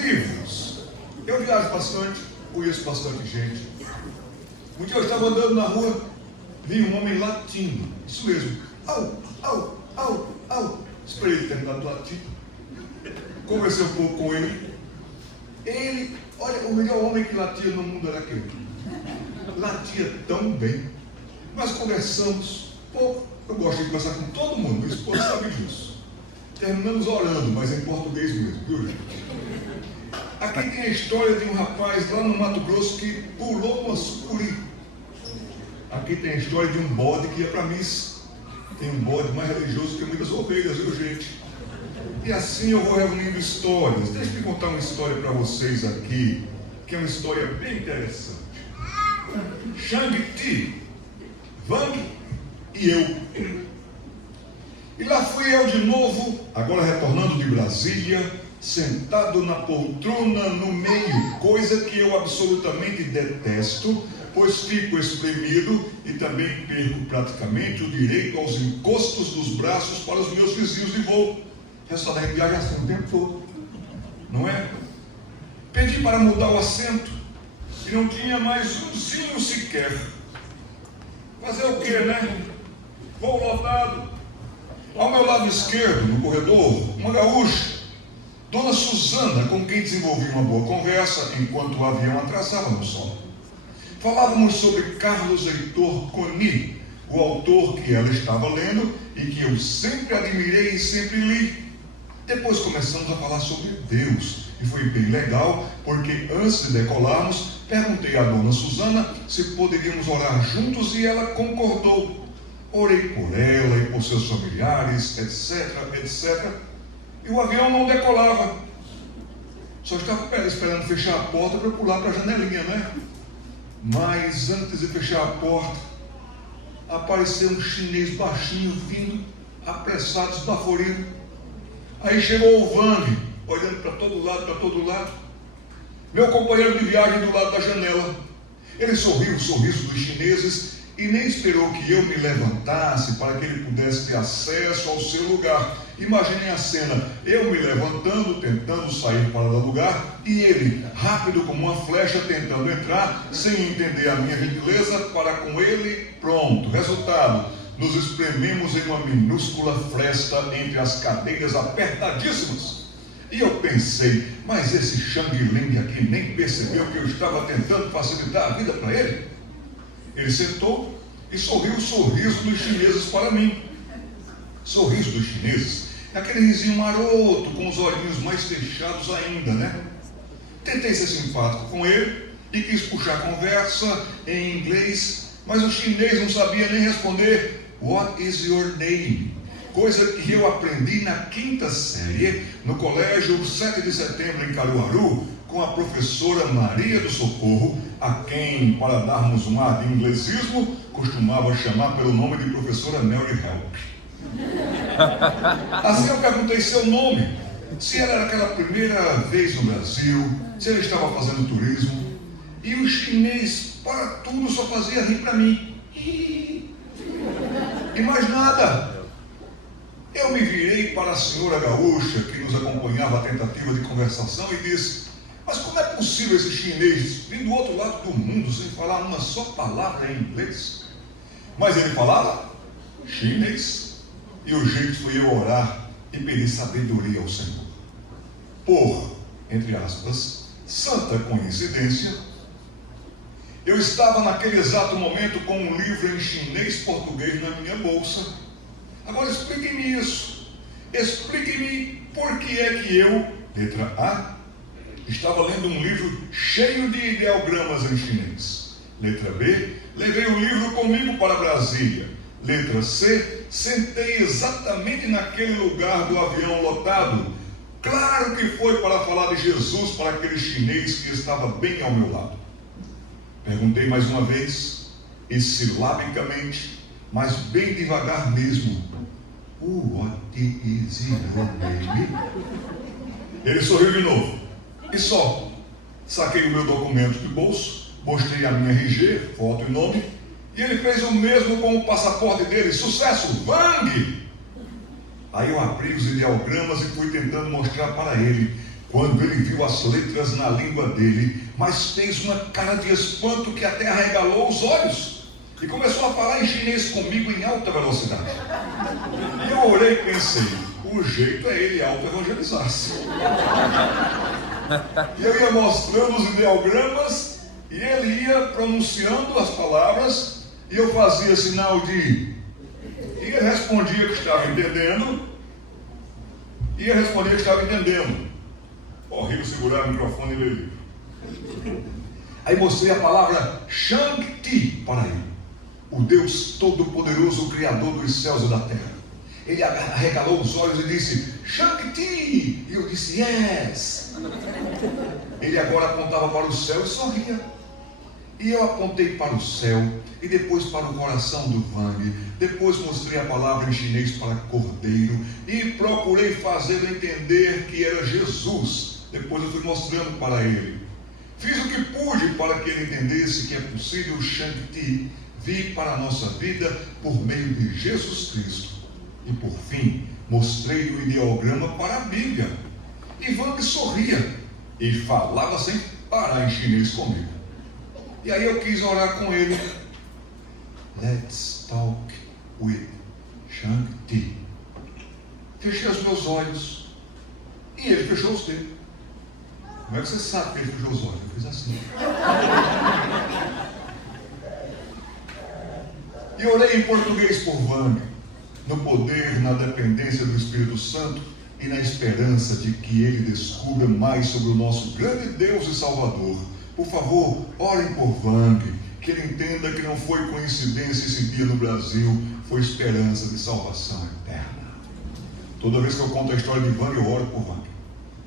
livros. Eu viajo bastante, conheço bastante gente. Um dia eu estava andando na rua, vi um homem latindo, isso mesmo, au, au, au, au. Esperei ele terminar de latir, conversei um pouco com ele. Ele, olha, o melhor homem que latia no mundo era aquele. Latia tão bem. Nós conversamos pouco. Eu gosto de conversar com todo mundo, minha esposa sabe disso. Terminamos orando, mas em português mesmo, viu, gente? Aqui tem a história de um rapaz lá no Mato Grosso que pulou uma sucuri. Aqui tem a história de um bode que ia para a missa. Tem um bode mais religioso que muitas ovelhas, viu, gente? E assim eu vou reunindo histórias. Deixa eu contar uma história para vocês aqui, que é uma história bem interessante. Shang-Ti, Wang e eu. E lá fui eu de novo, agora retornando de Brasília, sentado na poltrona no meio, coisa que eu absolutamente detesto, pois fico espremido e também perco praticamente o direito aos encostos dos braços para os meus vizinhos de voo. Restaurante de viagem assim o tempo todo, não é? Pedi para mudar o assento e não tinha mais umzinho sequer. Fazer o que, né? Voo lotado. Ao meu lado esquerdo, no corredor, uma gaúcha, Dona Suzana, com quem desenvolvi uma boa conversa enquanto o avião atrasava no sol. Falávamos sobre Carlos Heitor Coni, o autor que ela estava lendo e que eu sempre admirei e sempre li. Depois começamos a falar sobre Deus e foi bem legal, porque antes de decolarmos, perguntei à Dona Suzana se poderíamos orar juntos e ela concordou. Orei por ela e por seus familiares, etc, etc. E o avião não decolava. Só estava esperando fechar a porta para pular para a janelinha, né? Mas antes de fechar a porta, apareceu um chinês baixinho vindo, apressado, esbaforido. Aí chegou o Wang, olhando para todo lado, para todo lado. Meu companheiro de viagem do lado da janela. Ele sorriu o sorriso dos chineses e nem esperou que eu me levantasse para que ele pudesse ter acesso ao seu lugar. Imaginem a cena, eu me levantando, tentando sair para o lugar, e ele, rápido como uma flecha, tentando entrar, sem entender a minha gentileza, para com ele, pronto. Resultado, nos esprememos em uma minúscula fresta entre as cadeiras apertadíssimas. E eu pensei, mas esse Xang Ling aqui nem percebeu que eu estava tentando facilitar a vida para ele? Ele sentou e sorriu o sorriso dos chineses para mim. Sorriso dos chineses, aquele risinho maroto, com os olhinhos mais fechados ainda, né? Tentei ser simpático com ele e quis puxar conversa em inglês, mas o chinês não sabia nem responder "What is your name?", coisa que eu aprendi na 5ª série, no colégio 7 de setembro em Caruaru, com a professora Maria do Socorro, a quem, para darmos um ar de inglesismo, costumava chamar pelo nome de professora Mary Help. Assim eu perguntei seu nome, se ela era aquela primeira vez no Brasil, se ele estava fazendo turismo, e o chinês, para tudo, só fazia rir para mim. E mais nada. Eu me virei para a senhora gaúcha, que nos acompanhava a tentativa de conversação, e disse: mas como é possível esse chinês vir do outro lado do mundo sem falar uma só palavra em inglês? Mas ele falava chinês. E o jeito foi eu orar e pedir sabedoria ao Senhor. Por, entre aspas, santa coincidência, eu estava naquele exato momento com um livro em chinês-português na minha bolsa. Agora explique-me isso. Explique-me por que é que eu, letra A, estava lendo um livro cheio de ideogramas em chinês. Letra B, levei o livro comigo para Brasília. Letra C, sentei exatamente naquele lugar do avião lotado. Claro que foi para falar de Jesus para aquele chinês que estava bem ao meu lado. Perguntei mais uma vez, e silabicamente, mas bem devagar mesmo: What is your name? Ele sorriu de novo. E só. Saquei o meu documento de bolso, mostrei a minha RG, foto e nome, e ele fez o mesmo com o passaporte dele. Sucesso, Wang! Aí eu abri os ideogramas e fui tentando mostrar para ele quando ele viu as letras na língua dele, mas fez uma cara de espanto que até arregalou os olhos e começou a falar em chinês comigo em alta velocidade. E eu olhei e pensei, o jeito é ele auto-evangelizar-se. E eu ia mostrando os ideogramas e ele ia pronunciando as palavras e eu fazia sinal de... E ele respondia que estava entendendo. E ele respondia que estava entendendo. Horrível segurar o microfone e ler livro. Aí mostrei a palavra Shang-Ti para ele. O Deus Todo-Poderoso, o Criador dos céus e da terra. Ele arregalou os olhos e disse, Shang-Ti! E eu disse, yes! Ele agora apontava para o céu e sorria. E eu apontei para o céu, e depois para o coração do Wang. Depois mostrei a palavra em chinês para cordeiro, e procurei fazê-lo entender que era Jesus. Depois eu fui mostrando para ele. Fiz o que pude para que ele entendesse que é possível o Shang-Ti vir para a nossa vida por meio de Jesus Cristo. E por fim, mostrei o ideograma para a Bíblia. E Wang sorria e falava sem parar em chinês comigo. E aí eu quis orar com ele. Let's talk with Shang-Ti. Fechei os meus olhos e ele fechou os dele. Como é que você sabe que ele fechou os olhos? Eu fiz assim. E orei em português por Wang, no poder, na dependência do Espírito Santo e na esperança de que ele descubra mais sobre o nosso grande Deus e Salvador. Por favor, orem por Wang, que ele entenda que não foi coincidência esse dia no Brasil, foi esperança de salvação eterna. Toda vez que eu conto a história de Wang, eu oro por Wang.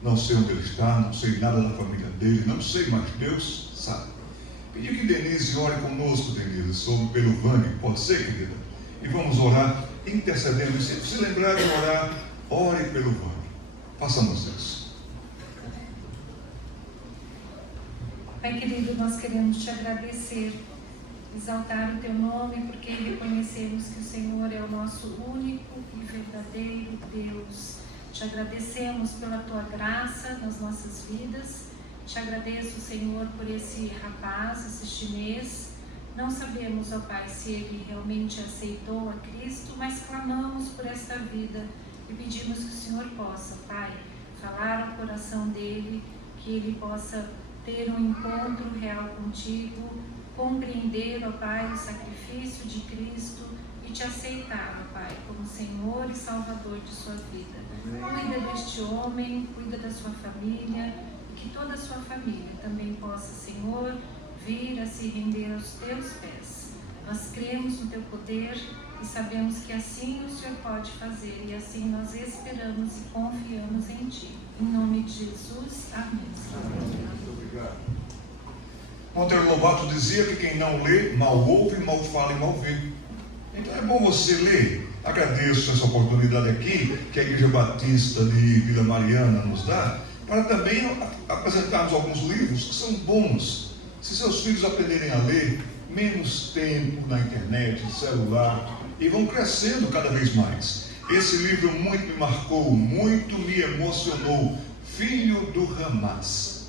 Não sei onde ele está, não sei nada da família dele, não sei, mas Deus sabe. Pedi que Denise ore conosco, Denise, pelo Wang, pode ser, querida? E vamos orar, intercedendo. Se se lembrar de orar, ore pelo Wang. Façamos isso. Pai querido, nós queremos te agradecer, exaltar o teu nome, porque reconhecemos que o Senhor é o nosso único e verdadeiro Deus. Te agradecemos pela tua graça nas nossas vidas. Te agradeço, Senhor, por esse rapaz, esse chinês. Não sabemos, ó Pai, se ele realmente aceitou a Cristo, mas clamamos por esta vida e pedimos que o Senhor possa, Pai, falar ao coração dele, que ele possa ter um encontro real contigo, compreender, ó Pai, o sacrifício de Cristo e te aceitar, ó Pai, como Senhor e Salvador de sua vida. Cuida deste homem, cuida da sua família, e que toda a sua família também possa, Senhor, vir a se render aos teus pés. Nós cremos no teu poder e sabemos que assim o Senhor pode fazer, e assim nós esperamos e confiamos em Ti. Em nome de Jesus, amém. Muito obrigado. Monteiro Lobato dizia que quem não lê, mal ouve, mal fala e mal vê. Então é bom você ler. Agradeço essa oportunidade aqui que a Igreja Batista de Vila Mariana nos dá, para também apresentarmos alguns livros que são bons. Se seus filhos aprenderem a ler, menos tempo na internet, celular, e vão crescendo cada vez mais. Esse livro muito me marcou, muito me emocionou. Filho do Hamas.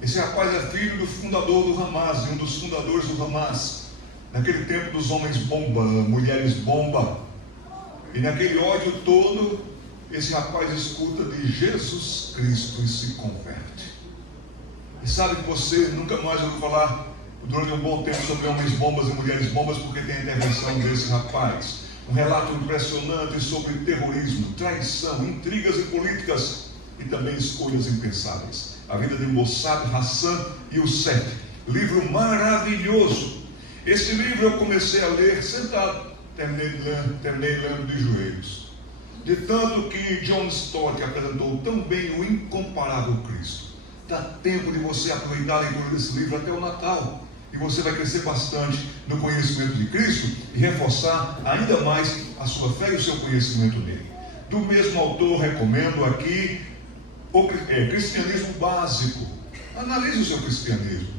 Esse rapaz é filho do fundador do Hamas, e um dos fundadores do Hamas. Naquele tempo dos homens bomba, mulheres bomba. E naquele ódio todo, esse rapaz escuta de Jesus Cristo e se converte. E sabe que você nunca mais ouviu falar durante um bom tempo sobre homens bombas e mulheres bombas, porque tem a intervenção desse rapaz. Um relato impressionante sobre terrorismo, traição, intrigas e políticas, e também escolhas impensáveis. A vida de Mossad Hassan Youssef. Livro maravilhoso. Esse livro eu comecei a ler sentado, terminei lendo de joelhos. De tanto que John Stott apresentou tão bem o incomparável Cristo. Dá tempo de você aproveitar a leitura desse livro até o Natal. E você vai crescer bastante no conhecimento de Cristo e reforçar ainda mais a sua fé e o seu conhecimento nele. Do mesmo autor, recomendo aqui o Cristianismo Básico. Analise o seu cristianismo.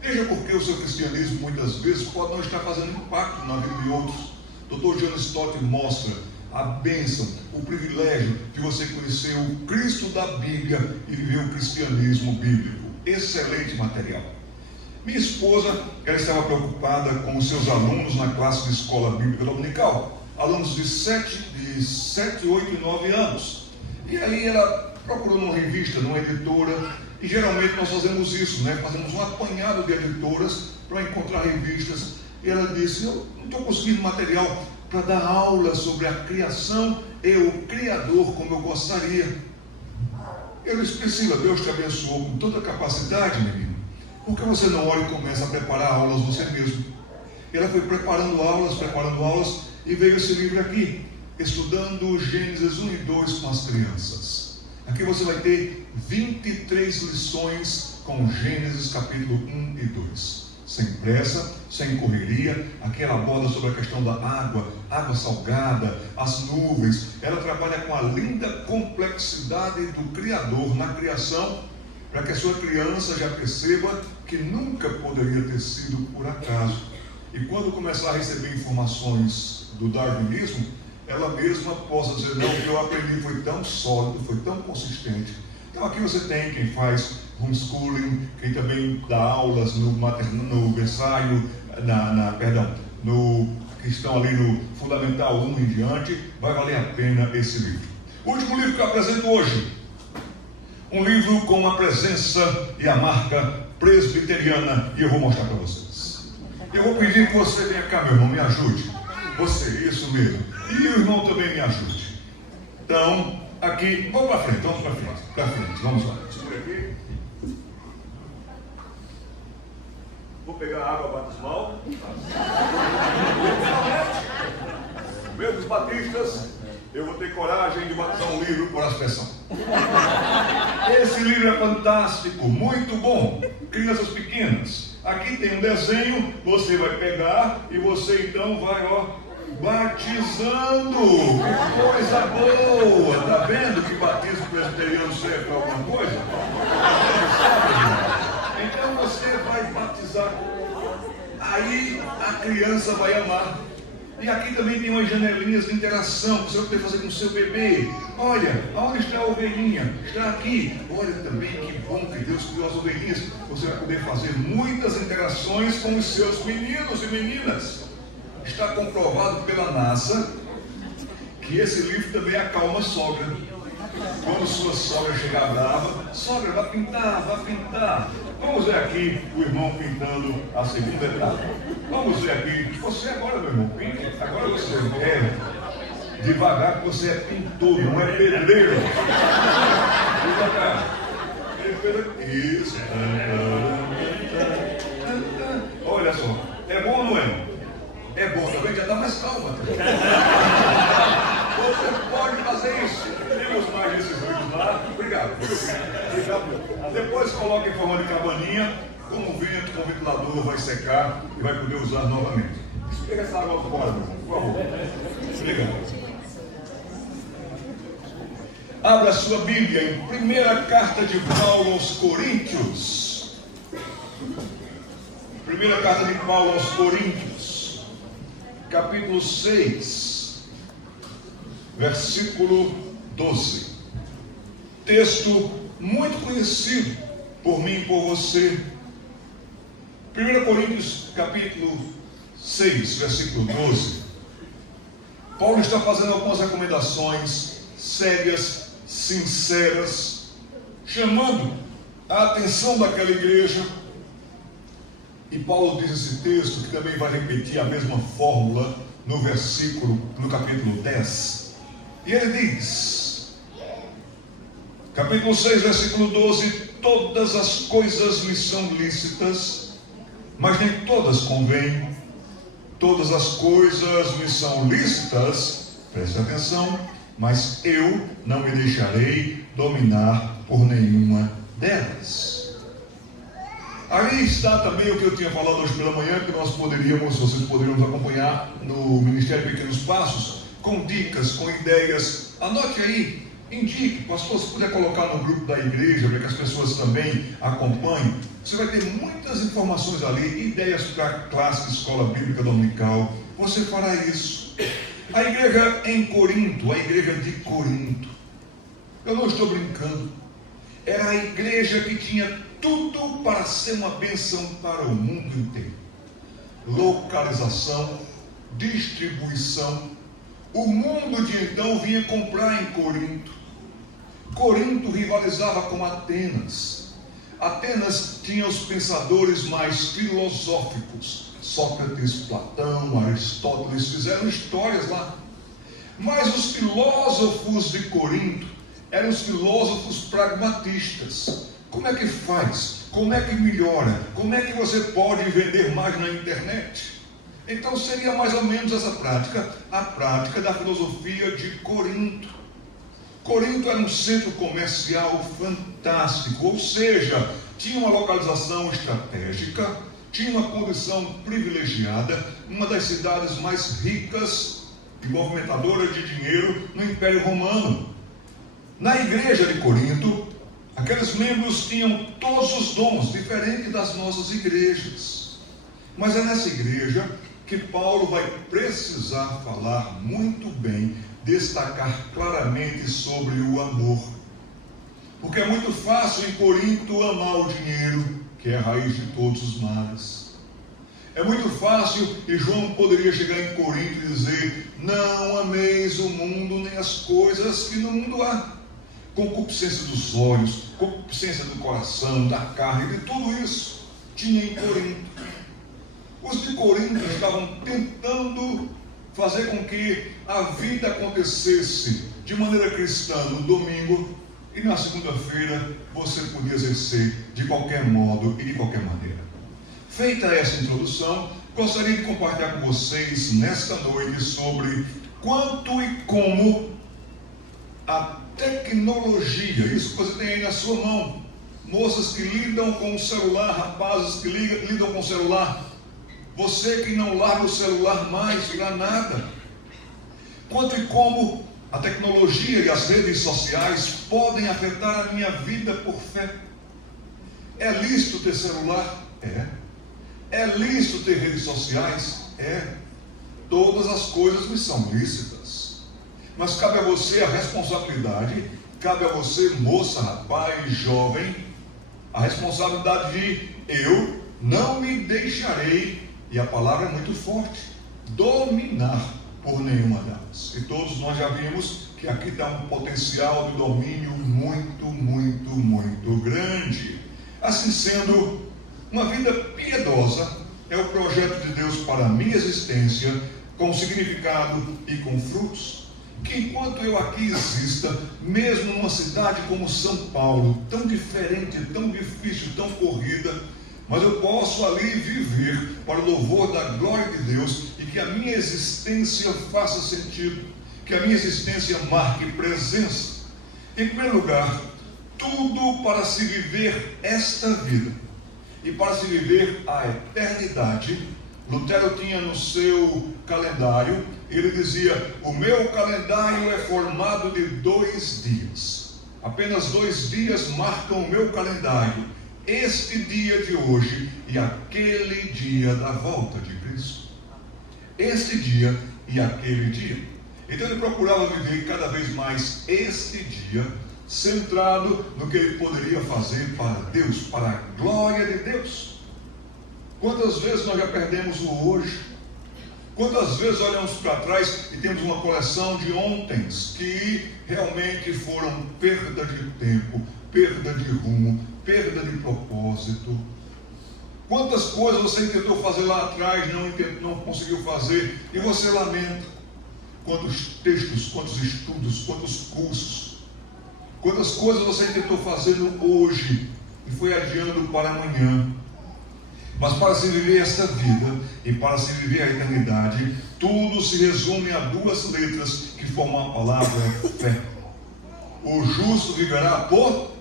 Veja porque o seu cristianismo muitas vezes pode não estar fazendo impacto na vida de outros. Dr. John Stott mostra a bênção, o privilégio de você conhecer o Cristo da Bíblia e viver o cristianismo bíblico. Excelente material. Minha esposa, ela estava preocupada com os seus alunos na classe de escola bíblica dominical, alunos de 7, 8 e 9 anos. E aí ela procurou numa revista, numa editora, e geralmente nós fazemos isso, né? Fazemos um apanhado de editoras para encontrar revistas. E ela disse: eu não estou conseguindo material para dar aula sobre a criação e o Criador como eu gostaria. Eu disse: Priscila, Deus te abençoou com toda a capacidade, menino. Por que você não olha e começa a preparar aulas você mesmo? E ela foi preparando aulas, e veio esse livro aqui, Estudando Gênesis 1 e 2 com as crianças. Aqui você vai ter 23 lições com Gênesis capítulo 1 e 2. Sem pressa, sem correria. Aqui ela aborda sobre a questão da água salgada, as nuvens. Ela trabalha com a linda complexidade do Criador na criação, para que a sua criança já perceba que nunca poderia ter sido por acaso. E quando começar a receber informações do darwinismo, ela mesma possa dizer: não, o que eu aprendi foi tão sólido, foi tão consistente. Então aqui você tem quem faz homeschooling, quem também dá aulas no berçário, que estão ali no Fundamental 1 em diante. Vai valer a pena esse livro. O último livro que eu apresento hoje, um livro com a presença e a marca presbiteriana, e eu vou mostrar para vocês. Eu vou pedir que você venha cá, meu irmão, me ajude. Você, isso mesmo. E o irmão também me ajude. Então, aqui, vamos para frente, vamos lá. Segura aqui. Vou pegar a água batismal. Meus dos batistas, eu vou ter coragem de batizar um livro por aspersão. Esse livro é fantástico, muito bom. Crianças pequenas. Aqui tem um desenho, você vai pegar e você então vai, batizando. Que coisa boa! Tá vendo que batismo presbiteriano serve para alguma coisa? Então você vai batizar. Aí a criança vai amar. E aqui também tem umas janelinhas de interação que você vai poder fazer com o seu bebê. Olha, onde está a ovelhinha? Está aqui. Olha também que bom que Deus criou as ovelhinhas. Você vai poder fazer muitas interações com os seus meninos e meninas. Está comprovado pela NASA que esse livro também acalma a sogra. Quando sua sogra chegar brava: sogra, vai pintar. Vamos ver aqui o irmão pintando a segunda etapa. Vamos ver aqui. Você agora, meu irmão, pinte. Agora você é devagar, que você é pintor, não é pedreiro. Isso. Olha só. É bom ou não é? É bom também, já dá mais calma. Você pode fazer isso. Temos mais desses vídeos lá. Obrigado. Depois coloca em forma de cabaninha. Com o vento, com o ventilador vai secar e vai poder usar novamente. Pega essa água fora, por favor. Obrigado. Abra sua Bíblia em primeira carta de Paulo aos Coríntios. Primeira carta de Paulo aos Coríntios, capítulo 6, versículo 12. Texto muito conhecido por mim e por você. 1 Coríntios, capítulo 6, versículo 12. Paulo está fazendo algumas recomendações sérias, sinceras, chamando a atenção daquela igreja. E Paulo diz esse texto, que também vai repetir a mesma fórmula no capítulo 10. E ele diz, capítulo 6, versículo 12: todas as coisas me são lícitas, mas nem todas convêm. Todas as coisas me são lícitas, preste atenção, mas eu não me deixarei dominar por nenhuma delas. Aí está também o que eu tinha falado hoje pela manhã, que vocês poderiam acompanhar no Ministério Pequenos Passos, com dicas, com ideias. Anote aí, indique, pastor, se puder colocar no grupo da igreja, para que as pessoas também acompanhem. Você vai ter muitas informações ali, ideias para a classe de escola bíblica dominical. Você fará isso. A igreja em Corinto, a igreja de Corinto, eu não estou brincando, era a igreja que tinha tudo para ser uma bênção para o mundo inteiro. Localização, distribuição. O mundo de então vinha comprar em Corinto. Corinto rivalizava com Atenas. Atenas tinha os pensadores mais filosóficos. Sócrates, Platão, Aristóteles fizeram histórias lá. Mas os filósofos de Corinto eram os filósofos pragmatistas. Como é que faz? Como é que melhora? Como é que você pode vender mais na internet? Então seria mais ou menos essa prática, a prática da filosofia de Corinto. Corinto era um centro comercial fantástico, ou seja, tinha uma localização estratégica, tinha uma condição privilegiada, uma das cidades mais ricas e movimentadoras de dinheiro no Império Romano. Na igreja de Corinto, aqueles membros tinham todos os dons, diferente das nossas igrejas. Mas é nessa igreja que Paulo vai precisar falar muito bem, destacar claramente sobre o amor. Porque é muito fácil em Corinto amar o dinheiro, que é a raiz de todos os males. É muito fácil, e João poderia chegar em Corinto e dizer: não ameis o mundo nem as coisas que no mundo há. Concupiscência dos olhos, concupiscência do coração, da carne, de tudo isso tinha em Corinto. Os de Corinto estavam tentando fazer com que a vida acontecesse de maneira cristã no domingo, e na segunda-feira você podia exercer de qualquer modo e de qualquer maneira. Feita essa introdução, gostaria de compartilhar com vocês nesta noite sobre quanto e como a tecnologia, isso que você tem aí na sua mão, moças que lidam com o celular, rapazes que lidam com o celular, você que não larga o celular mais para nada, quanto e como a tecnologia e as redes sociais podem afetar a minha vida por fé. É lícito ter celular? É. É lícito ter redes sociais? É. Todas as coisas me são lícitas. Mas cabe a você a responsabilidade, cabe a você, moça, rapaz, jovem, a responsabilidade de eu não me deixarei, e a palavra é muito forte, dominar por nenhuma delas. E todos nós já vimos que aqui está um potencial de domínio muito, muito, muito grande. Assim sendo, uma vida piedosa é o projeto de Deus para a minha existência, com significado e com frutos. Que enquanto eu aqui exista, mesmo numa cidade como São Paulo, tão diferente, tão difícil, tão corrida, mas eu posso ali viver para o louvor da glória de Deus e que a minha existência faça sentido, que a minha existência marque presença. Em primeiro lugar, tudo para se viver esta vida e para se viver a eternidade. Lutero tinha no seu calendário, ele dizia: o meu calendário é formado de 2 dias. Apenas 2 dias marcam o meu calendário. Este dia de hoje e aquele dia da volta de Cristo. Este dia e aquele dia. Então ele procurava viver cada vez mais este dia, centrado no que ele poderia fazer para Deus, para a glória de Deus. Quantas vezes nós já perdemos o hoje? Quantas vezes olhamos para trás e temos uma coleção de ontens que realmente foram perda de tempo, perda de rumo, perda de propósito? Quantas coisas você tentou fazer lá atrás, não conseguiu fazer, e você lamenta? Quantos textos, quantos estudos, quantos cursos, quantas coisas você tentou fazer no hoje e foi adiando para amanhã? Mas para se viver esta vida e para se viver a eternidade, tudo se resume a 2 letras que formam a palavra fé. O justo viverá por,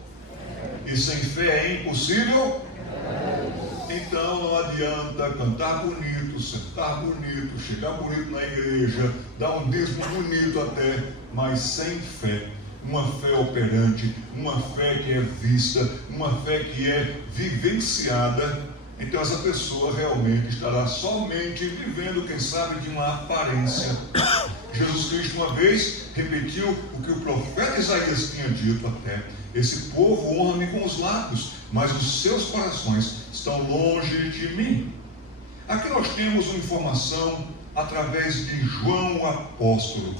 e sem fé é impossível. Então não adianta cantar bonito, sentar bonito, chegar bonito na igreja, dar um dízimo bonito até, mas sem fé. Uma fé operante, uma fé que é vista, uma fé que é vivenciada. Então essa pessoa realmente estará somente vivendo, quem sabe, de uma aparência. Jesus Cristo uma vez repetiu o que o profeta Isaías tinha dito até: esse povo honra-me com os lábios, mas os seus corações estão longe de mim. Aqui nós temos uma informação através de João o apóstolo,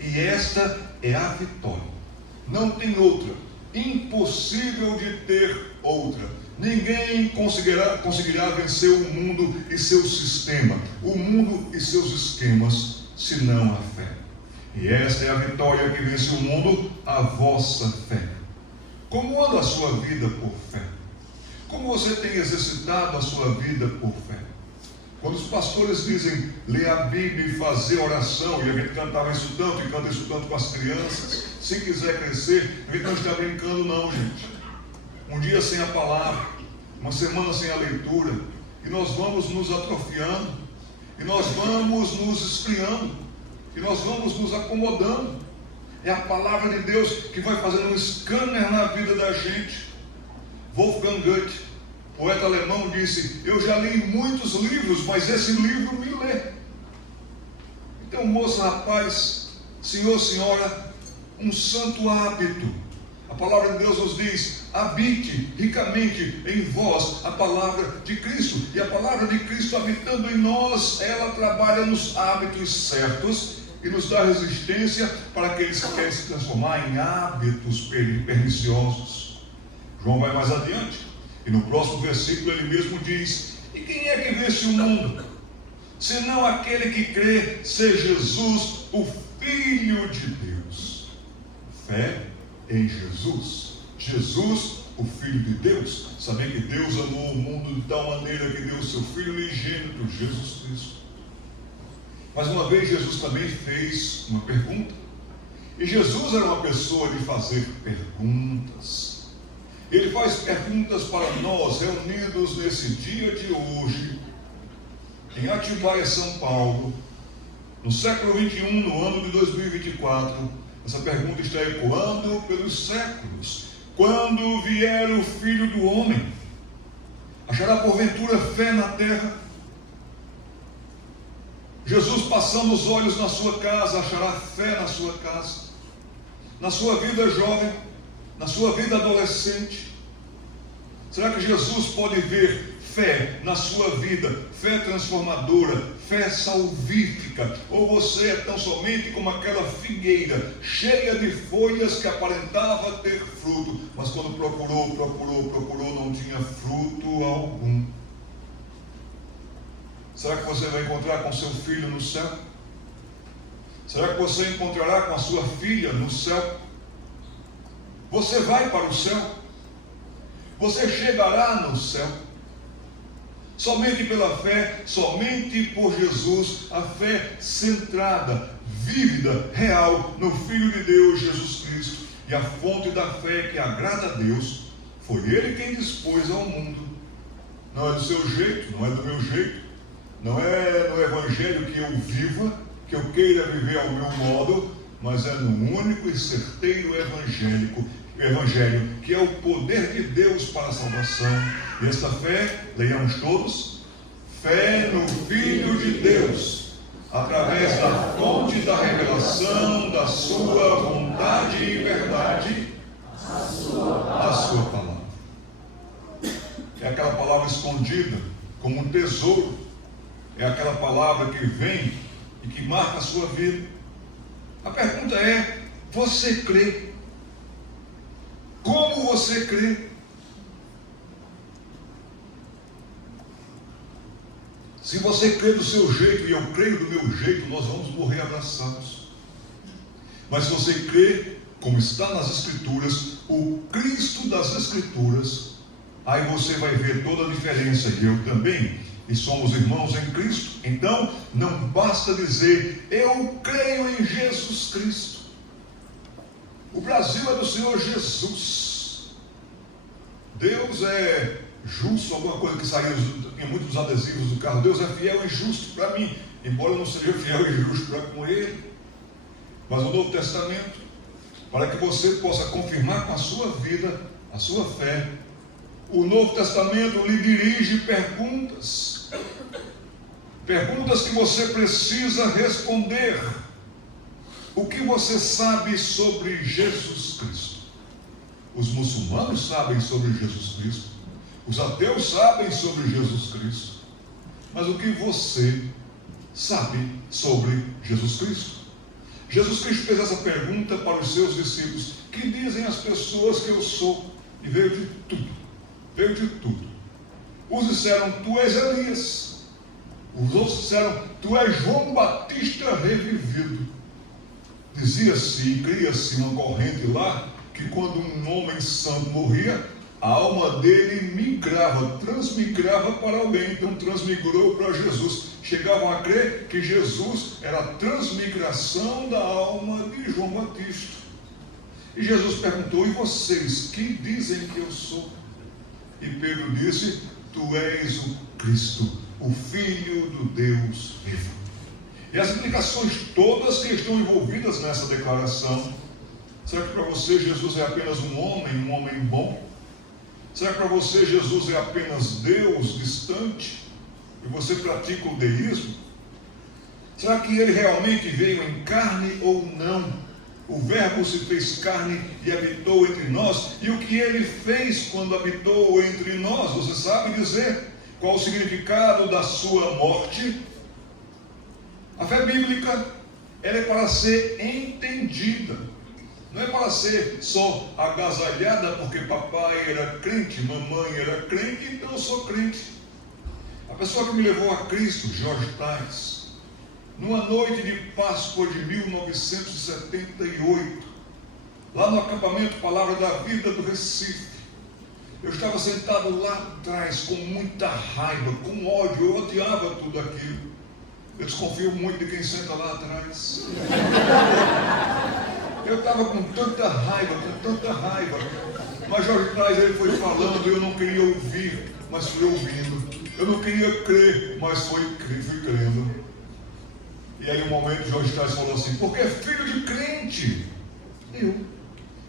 e esta é a vitória. Não tem outra, impossível de ter outra. Ninguém conseguirá vencer o mundo e seu sistema, o mundo e seus esquemas, senão a fé. E esta é a vitória que vence o mundo, a vossa fé. Como anda a sua vida por fé? Como você tem exercitado a sua vida por fé? Quando os pastores dizem ler a Bíblia e fazer oração, e a gente cantava isso tanto, e canta isso tanto com as crianças, se quiser crescer, a gente não está brincando não, gente. Um dia sem a palavra, uma semana sem a leitura, e nós vamos nos atrofiando, e nós vamos nos esfriando, e nós vamos nos acomodando. É a palavra de Deus que vai fazendo um scanner na vida da gente. Wolfgang Goethe, poeta alemão, disse: eu já li muitos livros, mas esse livro me lê. Então, moço, rapaz, senhor, senhora, um santo hábito. A palavra de Deus nos diz: habite ricamente em vós a palavra de Cristo. E a palavra de Cristo habitando em nós, ela trabalha nos hábitos certos e nos dá resistência para aqueles que querem se transformar em hábitos perniciosos. João vai mais adiante, e no próximo versículo ele mesmo diz: e quem é que vence o mundo, senão aquele que crê ser Jesus, o Filho de Deus? Fé em Jesus. Jesus, o Filho de Deus. Saber que Deus amou o mundo de tal maneira que deu o seu Filho unigênito, Jesus Cristo. Mas uma vez Jesus também fez uma pergunta. E Jesus era uma pessoa de fazer perguntas. Ele faz perguntas para nós, reunidos nesse dia de hoje, em Atibaia, São Paulo, no século 21, no ano de 2024. Essa pergunta está ecoando pelos séculos. Quando vier o Filho do Homem, achará porventura fé na terra? Jesus, passando os olhos na sua casa, achará fé na sua casa, na sua vida jovem, na sua vida adolescente? Será que Jesus pode ver fé na sua vida, fé transformadora, fé salvífica? Ou você é tão somente como aquela figueira, cheia de folhas que aparentava ter fruto, mas quando procurou, não tinha fruto algum? Será que você vai encontrar com seu filho no céu? Será que você encontrará com a sua filha no céu? Você vai para o céu? Você chegará no céu? Somente pela fé, somente por Jesus, a fé centrada, vívida, real no Filho de Deus, Jesus Cristo. E a fonte da fé que agrada a Deus, foi Ele quem dispôs ao mundo. Não é do seu jeito, não é do meu jeito, não é no Evangelho que eu viva, que eu queira viver ao meu modo, mas é no único e certeiro Evangelho, que é o poder de Deus para a salvação. E esta fé, leiamos todos: fé no Filho de Deus, através da fonte da revelação da sua vontade e verdade, a sua palavra. É aquela palavra escondida como um tesouro, é aquela palavra que vem e que marca a sua vida. A pergunta é: você crê? Como você crê? Se você crê do seu jeito e eu creio do meu jeito, nós vamos morrer abraçados. Mas se você crê, como está nas Escrituras, o Cristo das Escrituras, aí você vai ver toda a diferença, e eu também, e somos irmãos em Cristo. Então, não basta dizer, eu creio em Jesus Cristo. O Brasil é do Senhor Jesus. Deus é justo, alguma coisa que saiu em muitos adesivos do carro. Deus é fiel e justo para mim, embora eu não seja fiel e justo para com Ele. Mas o Novo Testamento, para que você possa confirmar com a sua vida, a sua fé, o Novo Testamento lhe dirige perguntas. Perguntas que você precisa responder. o que você sabe sobre Jesus Cristo? Os muçulmanos sabem sobre Jesus Cristo. Os ateus sabem sobre Jesus Cristo. Mas o que você sabe sobre Jesus Cristo? Jesus Cristo fez essa pergunta para os seus discípulos: que dizem as pessoas que eu sou? E veio de tudo. Veio de tudo. Uns disseram: tu és Elias. Os outros disseram: tu és João Batista revivido. Dizia-se e cria-se uma corrente lá que quando um homem santo morria, a alma dele migrava, transmigrava para alguém. Então transmigrou para Jesus. Chegavam a crer que Jesus era a transmigração da alma de João Batista. E Jesus perguntou: e vocês, que dizem que eu sou? E Pedro disse: tu és o Cristo, o Filho do Deus vivo. E as implicações todas que estão envolvidas nessa declaração: será que para você Jesus é apenas um homem bom? Será que para você Jesus é apenas Deus distante e você pratica o deísmo? Será que ele realmente veio em carne ou não? O Verbo se fez carne e habitou entre nós. E o que ele fez quando habitou entre nós? Você sabe dizer qual o significado da sua morte? A fé bíblica, ela é para ser entendida. Não é para ser só agasalhada porque papai era crente, mamãe era crente, então eu sou crente. A pessoa que me levou a Cristo, Jorge Tais, numa noite de Páscoa de 1978, lá no acampamento Palavra da Vida do Recife, eu estava sentado lá atrás com muita raiva, com ódio, eu odiava tudo aquilo. Eu desconfio muito de quem senta lá atrás. Eu estava com tanta raiva, mas Jorge Tais, ele foi falando, eu não queria ouvir, mas fui ouvindo. Eu não queria crer, mas fui crendo. E aí um momento Jorge Tais falou assim: porque é filho de crente. Eu.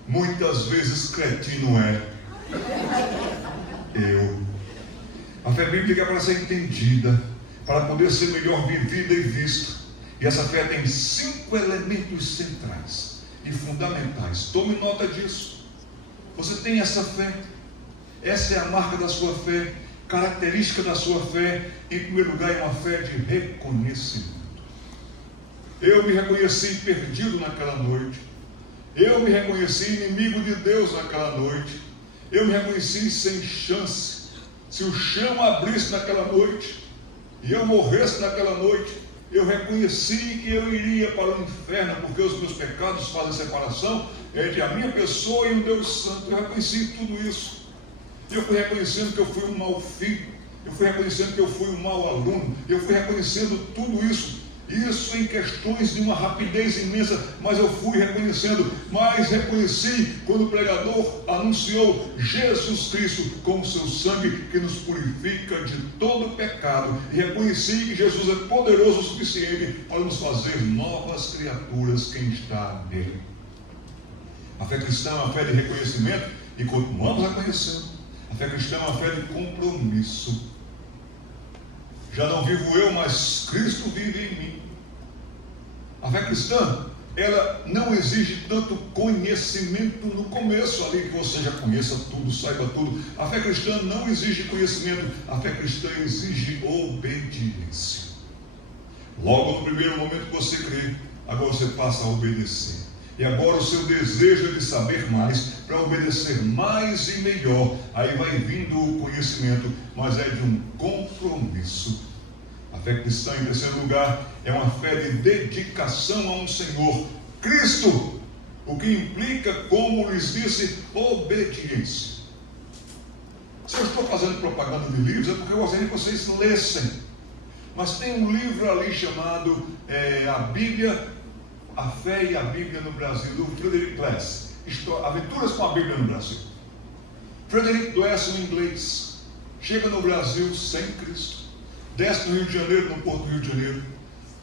Muitas vezes cretino é. Eu. A fé bíblica é para ser entendida, para poder ser melhor vivida e vista. E essa fé tem 5 elementos centrais e fundamentais. Tome nota disso. Você tem essa fé. Essa é a marca da sua fé. Característica da sua fé, em primeiro lugar, é uma fé de reconhecimento. Eu me reconheci perdido naquela noite. Eu me reconheci inimigo de Deus naquela noite. Eu me reconheci sem chance. Se o chão abrisse naquela noite e eu morresse naquela noite, eu reconheci que eu iria para o inferno, porque os meus pecados fazem separação entre a minha pessoa e o Deus Santo. Eu reconheci tudo isso. Eu fui reconhecendo que eu fui um mau filho. Eu fui reconhecendo que eu fui um mau aluno. Eu fui reconhecendo tudo isso. Isso em questões de uma rapidez imensa, mas eu fui reconhecendo. Mas reconheci quando o pregador anunciou Jesus Cristo com o seu sangue que nos purifica de todo pecado. E reconheci que Jesus é poderoso o suficiente para nos fazer novas criaturas quem está nele. A fé cristã é uma fé de reconhecimento e continuamos reconhecendo. A fé cristã é uma fé de compromisso. Já não vivo eu, mas Cristo vive em mim. A fé cristã, ela não exige tanto conhecimento no começo, ali que você já conheça tudo, saiba tudo. A fé cristã não exige conhecimento, a fé cristã exige obediência. Logo no primeiro momento que você crê, agora você passa a obedecer. E agora o seu desejo é de saber mais, para obedecer mais e melhor. Aí vai vindo o conhecimento, mas é de um compromisso. A fé cristã, em terceiro lugar, é uma fé de dedicação a um Senhor, Cristo, o que implica, como lhes disse, obediência. Se eu estou fazendo propaganda de livros, é porque eu gostaria que vocês lessem. Mas tem um livro ali chamado A Bíblia, a Fé e a Bíblia no Brasil, do Frederick Glass. Aventuras com a Bíblia no Brasil. Frederick Glass, um inglês, chega no Brasil sem Cristo, desce no Rio de Janeiro, no Porto do Rio de Janeiro.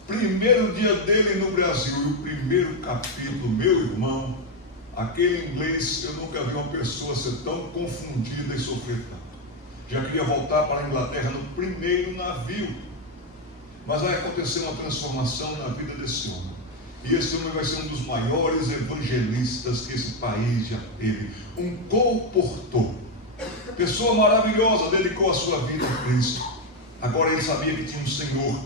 Primeiro dia dele no Brasil, e o primeiro capítulo, meu irmão, aquele inglês, eu nunca vi uma pessoa ser tão confundida e sofrer tanto. Já queria voltar para a Inglaterra no primeiro navio. Mas aí aconteceu uma transformação na vida desse homem. E esse homem vai ser um dos maiores evangelistas que esse país já teve. Um colportor. Pessoa maravilhosa, dedicou a sua vida a Cristo. Agora ele sabia que tinha um Senhor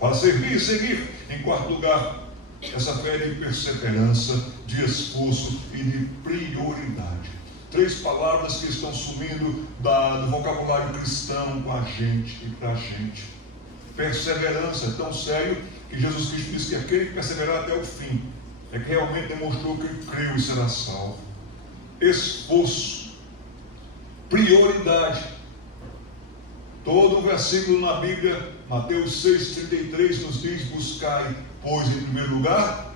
para servir e seguir. Em quarto lugar, essa fé de perseverança, de esforço e de prioridade. 3 palavras que estão sumindo do vocabulário cristão com a gente e para a gente. Perseverança é tão sério que Jesus Cristo disse que aquele que perseverar até o fim é que realmente demonstrou que creu e será salvo. Esforço, prioridade. Todo o versículo na Bíblia, Mateus 6,33, nos diz: buscai, pois, em primeiro lugar,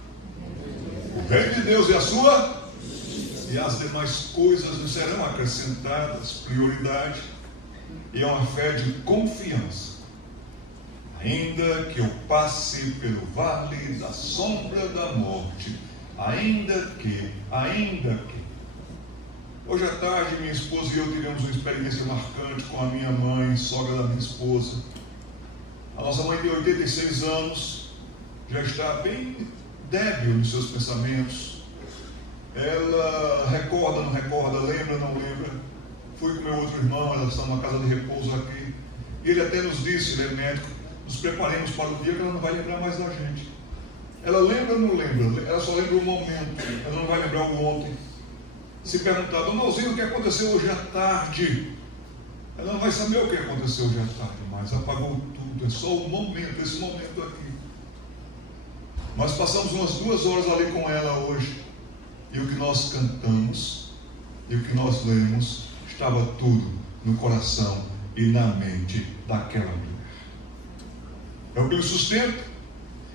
o reino de Deus e a sua, e as demais coisas nos serão acrescentadas. Prioridade. E é uma fé de confiança. Ainda que eu passe pelo vale da sombra da morte, ainda que. Hoje à tarde, minha esposa e eu tivemos uma experiência marcante com a minha mãe, sogra da minha esposa. A nossa mãe tem 86 anos, já está bem débil nos seus pensamentos. Ela recorda, não recorda, lembra, não lembra. Fui com meu outro irmão, ela está numa casa de repouso aqui. E ele até nos disse, ele é médico: nos preparemos para o dia que ela não vai lembrar mais da gente. Ela lembra ou não lembra? Ela só lembra o momento, ela não vai lembrar o ontem. Se perguntar: Dona Alzira, o que aconteceu hoje à tarde? Ela não vai saber o que aconteceu hoje à tarde, mas apagou tudo, é só o momento, esse momento aqui. Nós passamos umas 2 horas ali com ela hoje, e o que nós cantamos, e o que nós lemos, estava tudo no coração e na mente daquela mulher. É o que lhe sustenta,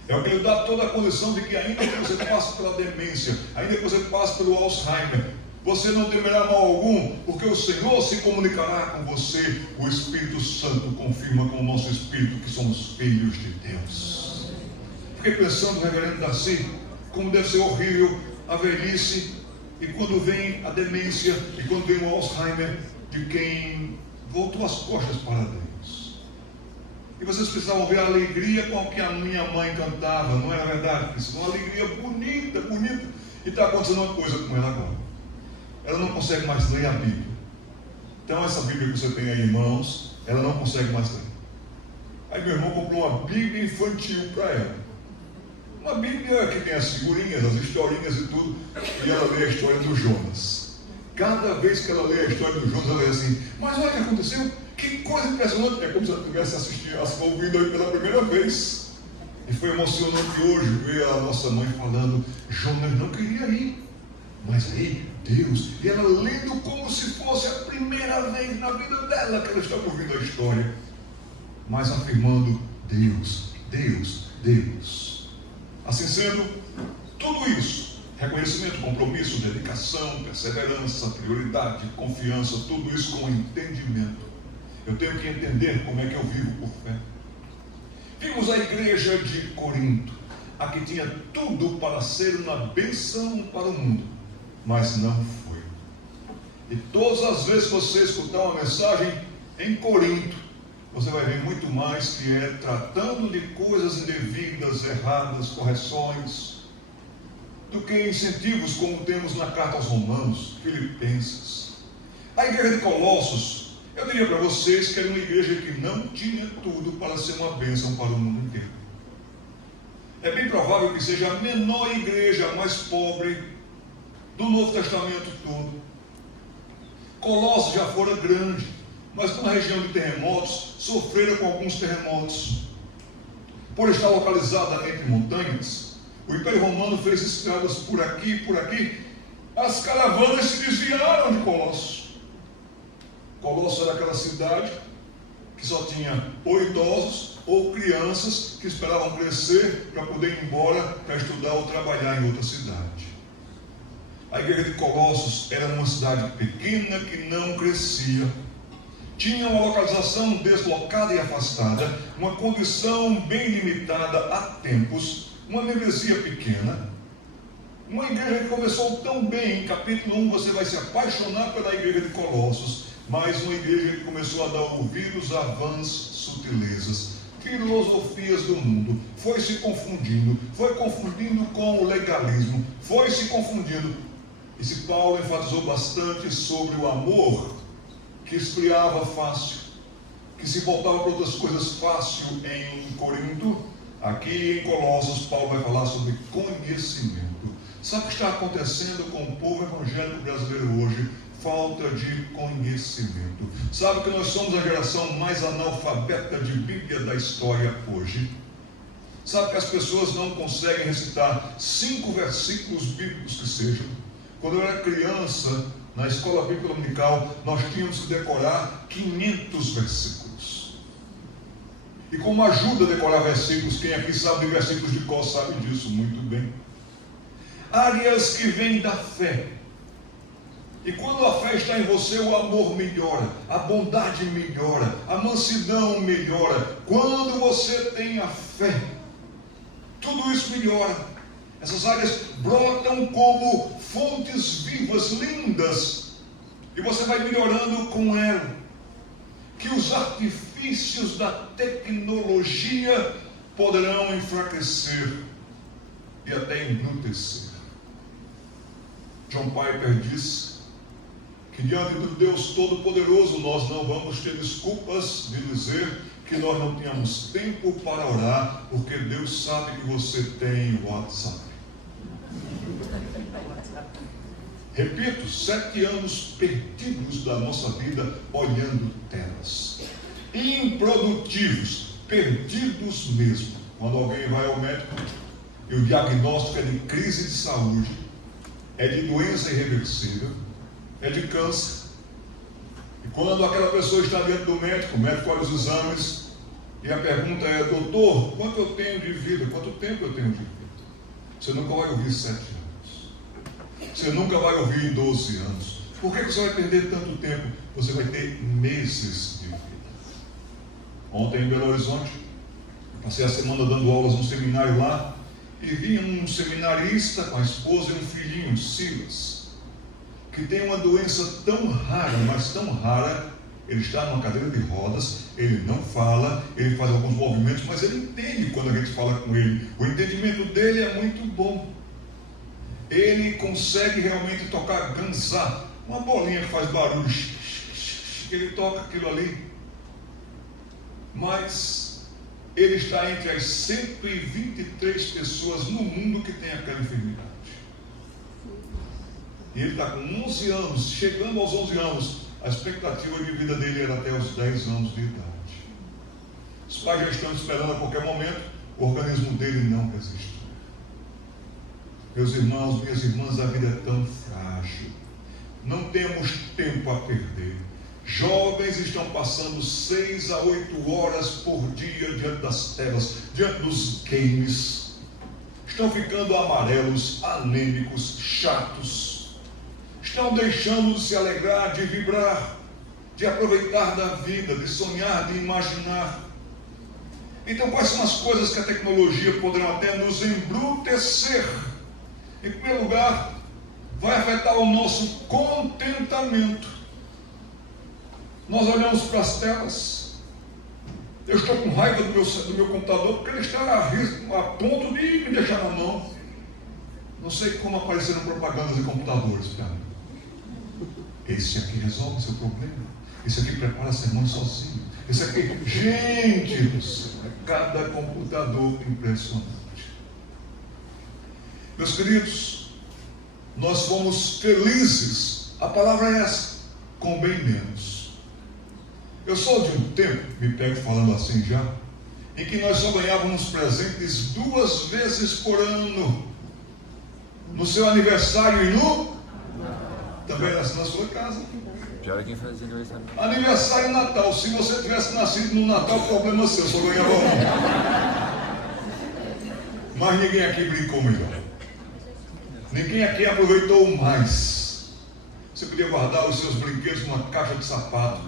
é o que lhe dá toda a condição de que, ainda que você passe pela demência, ainda que você passe pelo Alzheimer, você não temerá mal algum, porque o Senhor se comunicará com você. O Espírito Santo confirma com o nosso espírito que somos filhos de Deus. Fiquei pensando, reverendo Darcy, como deve ser horrível a velhice, e quando vem a demência, e quando vem o Alzheimer, de quem voltou as costas para Deus. E vocês precisavam ver a alegria com que a minha mãe cantava, não era verdade? Isso é uma alegria bonita, bonita. E está acontecendo uma coisa com ela agora. Ela não consegue mais ler a Bíblia. Então essa Bíblia que você tem aí em mãos, ela não consegue mais ler. Aí meu irmão comprou uma Bíblia infantil para ela. Uma Bíblia que tem as figurinhas, as historinhas e tudo. E ela lê a história do Jonas. Cada vez que ela lê a história do Jonas, ela lê assim: mas olha o que aconteceu, que coisa impressionante. É como se ela tivesse ouvindo aí pela primeira vez. E foi emocionante hoje ver a nossa mãe falando: Jonas não queria ir, mas aí Deus, e ela lendo como se fosse a primeira vez na vida dela que ela estava ouvindo a história, mas afirmando: Deus, Deus, Deus. Assim sendo, tudo isso, reconhecimento, compromisso, dedicação, perseverança, prioridade, confiança, tudo isso com entendimento. Eu tenho que entender como é que eu vivo por fé. Vimos a igreja de Corinto, a que tinha tudo para ser uma bênção para o mundo, mas não foi. E todas as vezes que você escutar uma mensagem em Corinto, você vai ver muito mais que é tratando de coisas indevidas, erradas, correções, do que incentivos como temos na carta aos Romanos, Filipenses. A igreja de Colossos, eu diria para vocês que era uma igreja que não tinha tudo para ser uma bênção para o mundo inteiro. É bem provável que seja a menor igreja, a mais pobre do Novo Testamento todo. Colossos já fora grande, mas numa região de terremotos, sofreram com alguns terremotos. Por estar localizada entre montanhas, o Império Romano fez estradas por aqui e por aqui. As caravanas se desviaram de Colossos. Colossos era aquela cidade que só tinha ou idosos ou crianças que esperavam crescer para poder ir embora para estudar ou trabalhar em outra cidade. A igreja de Colossos era uma cidade pequena que não crescia. Tinha uma localização deslocada e afastada, uma condição bem limitada a tempos, uma membresia pequena. Uma igreja que começou tão bem, em capítulo 1 você vai se apaixonar pela igreja de Colossos, mas uma igreja que começou a dar ouvidos a vãs sutilezas. filosofias do mundo, foi se confundindo com o legalismo, foi se confundindo. E se Paulo enfatizou bastante sobre o amor, que esfriava fácil, que se voltava para outras coisas fácil em Corinto, aqui em Colossos, Paulo vai falar sobre conhecimento. Sabe o que está acontecendo com o povo evangélico brasileiro hoje? Falta de conhecimento. Sabe que nós somos a geração mais analfabeta de Bíblia da história hoje? Sabe que as pessoas não conseguem recitar 5 versículos bíblicos que sejam? Quando eu era criança, na escola bíblica dominical, nós tínhamos que decorar 500 versículos. E como ajuda a decorar versículos, quem aqui sabe de versículos de cor sabe disso muito bem. Áreas que vêm da fé. E quando a fé está em você, o amor melhora, a bondade melhora, a mansidão melhora. Quando você tem a fé, tudo isso melhora. Essas áreas brotam como fontes vivas, lindas, e você vai melhorando com ela. Que os artifícios da tecnologia poderão enfraquecer e até embrutecer. John Piper disse que diante do Deus Todo-Poderoso nós não vamos ter desculpas de dizer que nós não tínhamos tempo para orar, porque Deus sabe que você tem o WhatsApp. Repito, 7 anos perdidos da nossa vida olhando telas, improdutivos, perdidos mesmo. Quando alguém vai ao médico e o diagnóstico é de crise de saúde, é de doença irreversível, é de câncer. E quando aquela pessoa está diante do médico, o médico olha os exames e a pergunta é: doutor, quanto eu tenho de vida? Quanto tempo eu tenho de vida? Você nunca vai ouvir 7 anos. Você nunca vai ouvir 12 anos. Por que você vai perder tanto tempo? Você vai ter meses de vida. Ontem em Belo Horizonte, passei a semana dando aulas num seminário lá, e vi um seminarista com a esposa e um filhinho, Silas, que tem uma doença tão rara, mas tão rara. Ele está numa cadeira de rodas, ele não fala, ele faz alguns movimentos, mas ele entende quando a gente fala com ele. O entendimento dele é muito bom. Ele consegue realmente tocar ganzá, uma bolinha que faz barulho, ele toca aquilo ali. Mas ele está entre as 123 pessoas no mundo que tem aquela enfermidade. E ele está com 11 anos, chegando aos 11 anos. A expectativa de vida dele era até os 10 anos de idade. Os pais já estão esperando a qualquer momento, o organismo dele não resiste. Meus irmãos, minhas irmãs, a vida é tão frágil. Não temos tempo a perder. Jovens estão passando 6 a 8 horas por dia diante das telas, diante dos games. Estão ficando amarelos, anêmicos, chatos. Estão deixando de se alegrar, de vibrar, de aproveitar da vida, de sonhar, de imaginar. Então, quais são as coisas que a tecnologia poderá até nos embrutecer? Em primeiro lugar, vai afetar o nosso contentamento. Nós olhamos para as telas. Eu estou com raiva do meu computador porque ele está a ponto de me deixar na mão. Não sei como apareceram propagandas de computadores para mim. Esse aqui resolve seu problema. Esse aqui prepara sermões sozinho. Esse aqui, gente, cada computador impressionante. Meus queridos, nós fomos felizes, a palavra é essa, com bem menos. Eu sou de um tempo, me pego falando assim já, em que nós só ganhávamos presentes 2 vezes por ano, no seu aniversário e no... Também nasceu na sua casa. Pior é quem fazia aniversário. Aniversário e Natal. Se você tivesse nascido no Natal, problema seu, só ganhava um. Mas ninguém aqui brincou melhor. Ninguém aqui aproveitou mais. Você podia guardar os seus brinquedos numa caixa de sapato,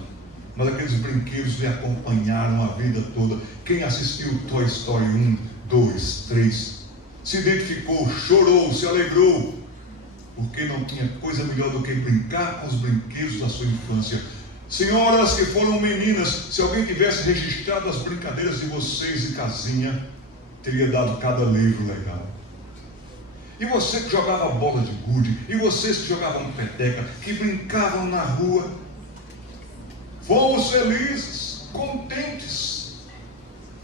mas aqueles brinquedos lhe acompanharam a vida toda. Quem assistiu Toy Story 1, 2, 3, se identificou, chorou, se alegrou, porque não tinha coisa melhor do que brincar com os brinquedos da sua infância. Senhoras que foram meninas, se alguém tivesse registrado as brincadeiras de vocês em casinha, teria dado cada livro legal. E você que jogava bola de gude, e vocês que jogavam peteca, que brincavam na rua, fomos felizes, contentes.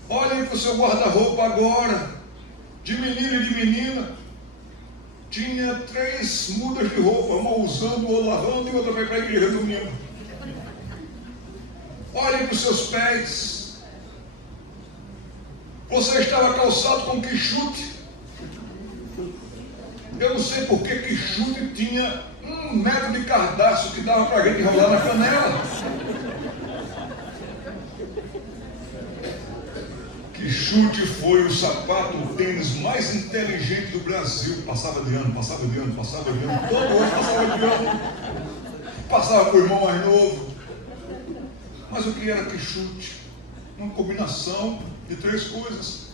Olhem para o seu guarda-roupa agora, de menino e de menina. Tinha 3 mudas de roupa, uma usando ou lavando e outra para a igreja domingo. Olhem para os seus pés. Você estava calçado com que chute? Eu não sei por que chute tinha 1 metro de cardaço que dava para a gente rolar na canela. Que chute foi o sapato, o tênis mais inteligente do Brasil. Passava de ano, passava de ano, passava de ano. Todo ano passava de ano. Passava para o irmão mais novo. Mas o que era que chute? Uma combinação de 3 coisas: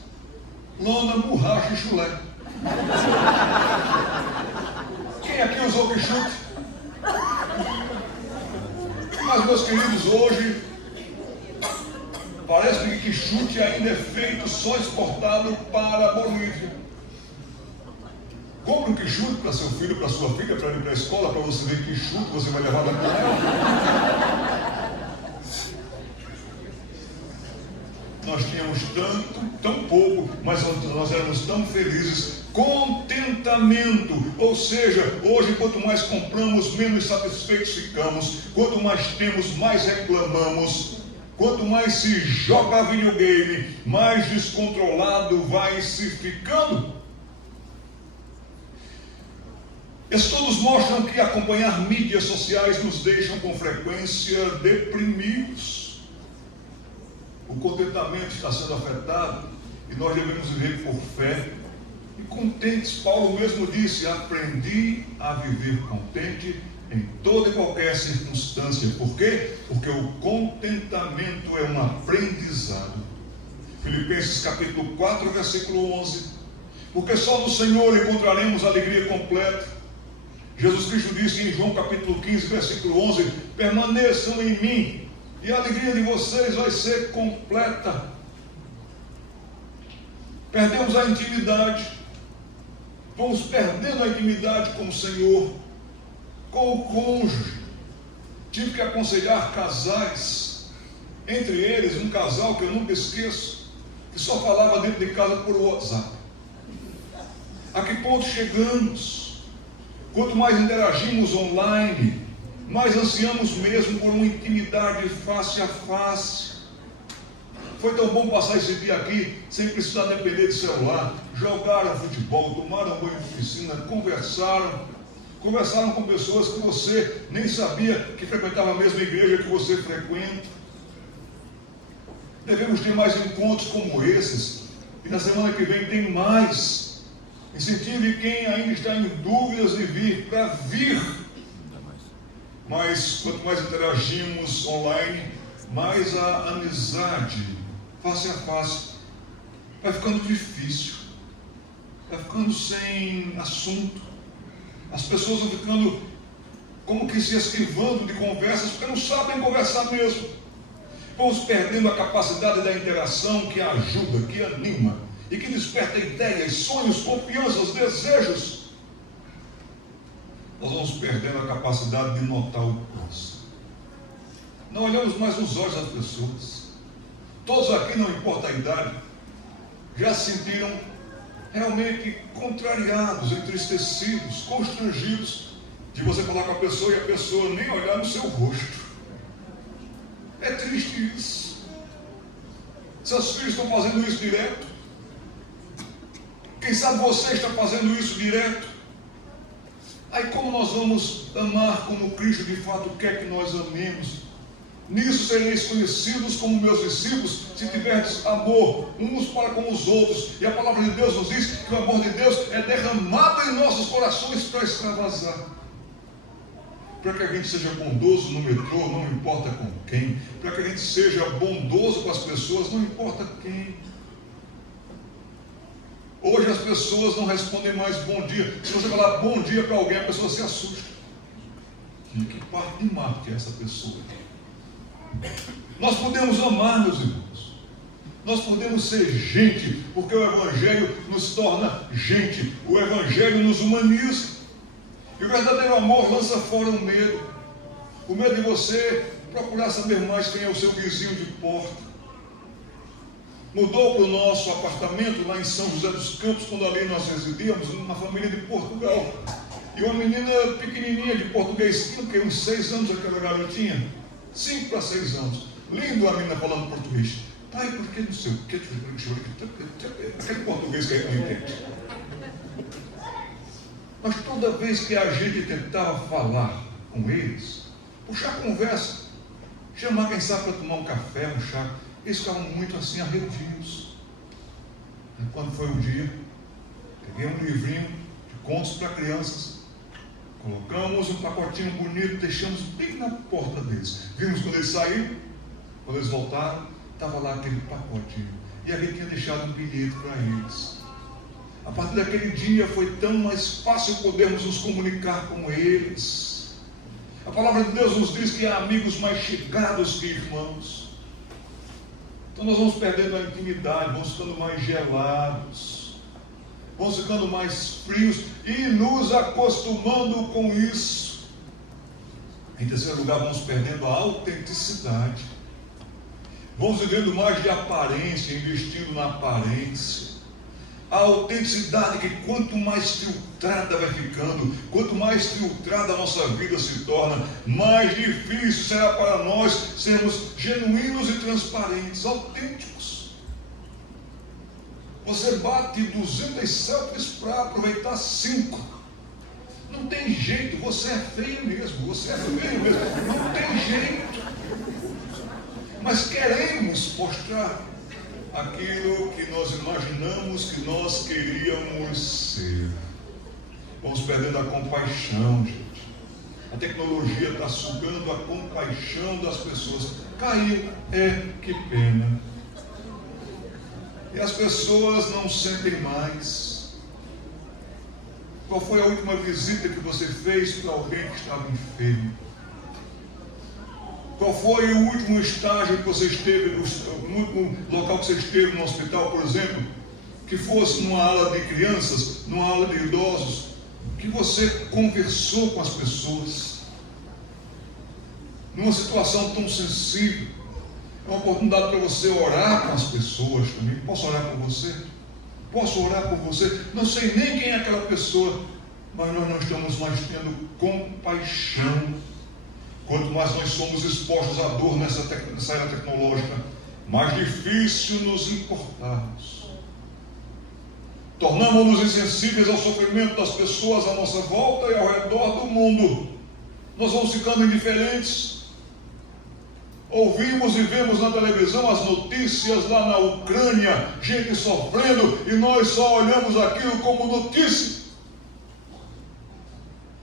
lona, borracha e chulé. Quem aqui usou que chute? Mas, meus queridos, hoje parece que chute ainda é feito só exportado para a Bolívia. Compre um quichute para seu filho, para sua filha, para ir para a escola, para você ver que chute você vai levar na canela. Nós tínhamos tão pouco, mas nós éramos tão felizes. Contentamento, ou seja, hoje quanto mais compramos, menos satisfeitos ficamos. Quanto mais temos, mais reclamamos. Quanto mais se joga videogame, mais descontrolado vai se ficando. Estudos mostram que acompanhar mídias sociais nos deixam com frequência deprimidos. O contentamento está sendo afetado e nós devemos viver por fé e contentes. Paulo mesmo disse: aprendi a viver contente em toda e qualquer circunstância. Por quê? Porque o contentamento é um aprendizado. Filipenses capítulo 4, versículo 11. Porque só no Senhor encontraremos alegria completa. Jesus Cristo disse em João capítulo 15, versículo 11: permaneçam em mim e a alegria de vocês vai ser completa. Perdemos a intimidade, vamos perdendo a intimidade com o Senhor, com o cônjuge. Tive que aconselhar casais, entre eles um casal que eu nunca esqueço, que só falava dentro de casa por WhatsApp. A que ponto chegamos? Quanto mais interagimos online, mais ansiamos mesmo por uma intimidade face a face. Foi tão bom passar esse dia aqui, sem precisar depender de celular. Jogaram futebol, tomaram banho de piscina, conversaram com pessoas que você nem sabia que frequentava a mesma igreja que você frequenta. Devemos ter mais encontros como esses, e na semana que vem tem mais. Incentive quem ainda está em dúvidas de vir, para vir. Mas quanto mais interagimos online, mais a amizade, face a face, vai ficando difícil, vai ficando sem assunto. As pessoas vão ficando como que se esquivando de conversas, porque não sabem conversar mesmo. Vamos perdendo a capacidade da interação que ajuda, que anima e que desperta ideias, sonhos, confianças, desejos. Nós vamos perdendo a capacidade de notar o próximo. Não olhamos mais nos olhos das pessoas. Todos aqui, não importa a idade, já se sentiram realmente contrariados, entristecidos, constrangidos de você falar com a pessoa e a pessoa nem olhar no seu rosto. É triste isso. Seus filhos estão fazendo isso direto. Quem sabe você está fazendo isso direto. Aí como nós vamos amar como Cristo de fato quer que nós amemos? Nisso sereis conhecidos como meus discípulos, se tiverdes amor uns para com os outros. E a palavra de Deus nos diz que o amor de Deus é derramado em nossos corações para extravasar. Para que a gente seja bondoso no metrô, não importa com quem. Para que a gente seja bondoso com as pessoas, não importa quem. Hoje as pessoas não respondem mais bom dia. Se você falar bom dia para alguém, a pessoa se assusta. Que parte de Marte é essa pessoa? Nós podemos amar, meus irmãos. Nós podemos ser gente, porque o Evangelho nos torna gente. O Evangelho nos humaniza. E o verdadeiro amor lança fora o medo. O medo de você procurar saber mais quem é o seu vizinho de porta. Mudou para o nosso apartamento lá em São José dos Campos, quando ali nós residíamos, uma família de Portugal. E uma menina pequenininha de português, que uns 6 anos, aquela garotinha, 5 para 6 anos. Lindo a menina falando português. Pai, por que não sei o que? Aquele português que a gente entende. Mas toda vez que a gente tentava falar com eles, puxar conversa, chamar quem sabe para tomar um café, um chá, eles ficavam muito assim, arredios. E quando foi um dia, peguei um livrinho de contos para crianças, colocamos um pacotinho bonito, deixamos bem na porta deles. Vimos quando eles saíram, quando eles voltaram, estava lá aquele pacotinho. E a gente tinha deixado um bilhete para eles. A partir daquele dia foi tão mais fácil podermos nos comunicar com eles. A palavra de Deus nos diz que há amigos mais chegados que irmãos. Então nós vamos perdendo a intimidade, vamos ficando mais gelados, vamos ficando mais frios e nos acostumando com isso. Em terceiro lugar, vamos perdendo a autenticidade. Vamos vivendo mais de aparência, investindo na aparência. A autenticidade que quanto mais filtrada vai ficando, quanto mais filtrada a nossa vida se torna, mais difícil será para nós sermos genuínos e transparentes, autênticos. Você bate 200 selfies para aproveitar 5. Não tem jeito, você é feio mesmo, não tem jeito. Mas queremos mostrar aquilo que nós imaginamos que nós queríamos ser. Vamos perdendo a compaixão, gente. A tecnologia está sugando a compaixão das pessoas. Caiu, que pena. E as pessoas não sentem mais. Qual foi a última visita que você fez para alguém que estava enfermo? Qual foi o último estágio que você esteve, o último local que você esteve no hospital, por exemplo, que fosse numa ala de crianças, numa ala de idosos, que você conversou com as pessoas, numa situação tão sensível? É uma oportunidade para você orar com as pessoas também. Posso orar por você? Posso orar por você? Não sei nem quem é aquela pessoa, mas nós não estamos mais tendo compaixão. Quanto mais nós somos expostos à dor nessa era tecnológica, mais difícil nos importarmos. Tornamos-nos insensíveis ao sofrimento das pessoas à nossa volta e ao redor do mundo. Nós vamos ficando indiferentes. Ouvimos e vemos na televisão as notícias lá na Ucrânia, gente sofrendo, e nós só olhamos aquilo como notícia.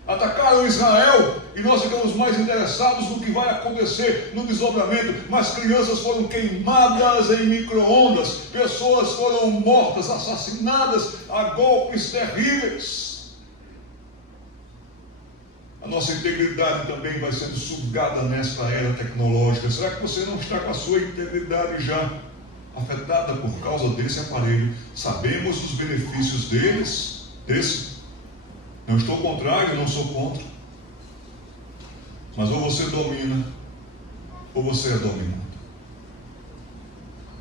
Atacaram Israel e nós ficamos mais interessados no que vai acontecer no desdobramento, mas crianças foram queimadas em micro-ondas, pessoas foram mortas, assassinadas a golpes terríveis. A nossa integridade também vai sendo sugada nesta era tecnológica. Será que você não está com a sua integridade já afetada por causa desse aparelho? Sabemos os benefícios desse. Não estou contrário, não sou contra. Mas ou você domina, ou você é dominado.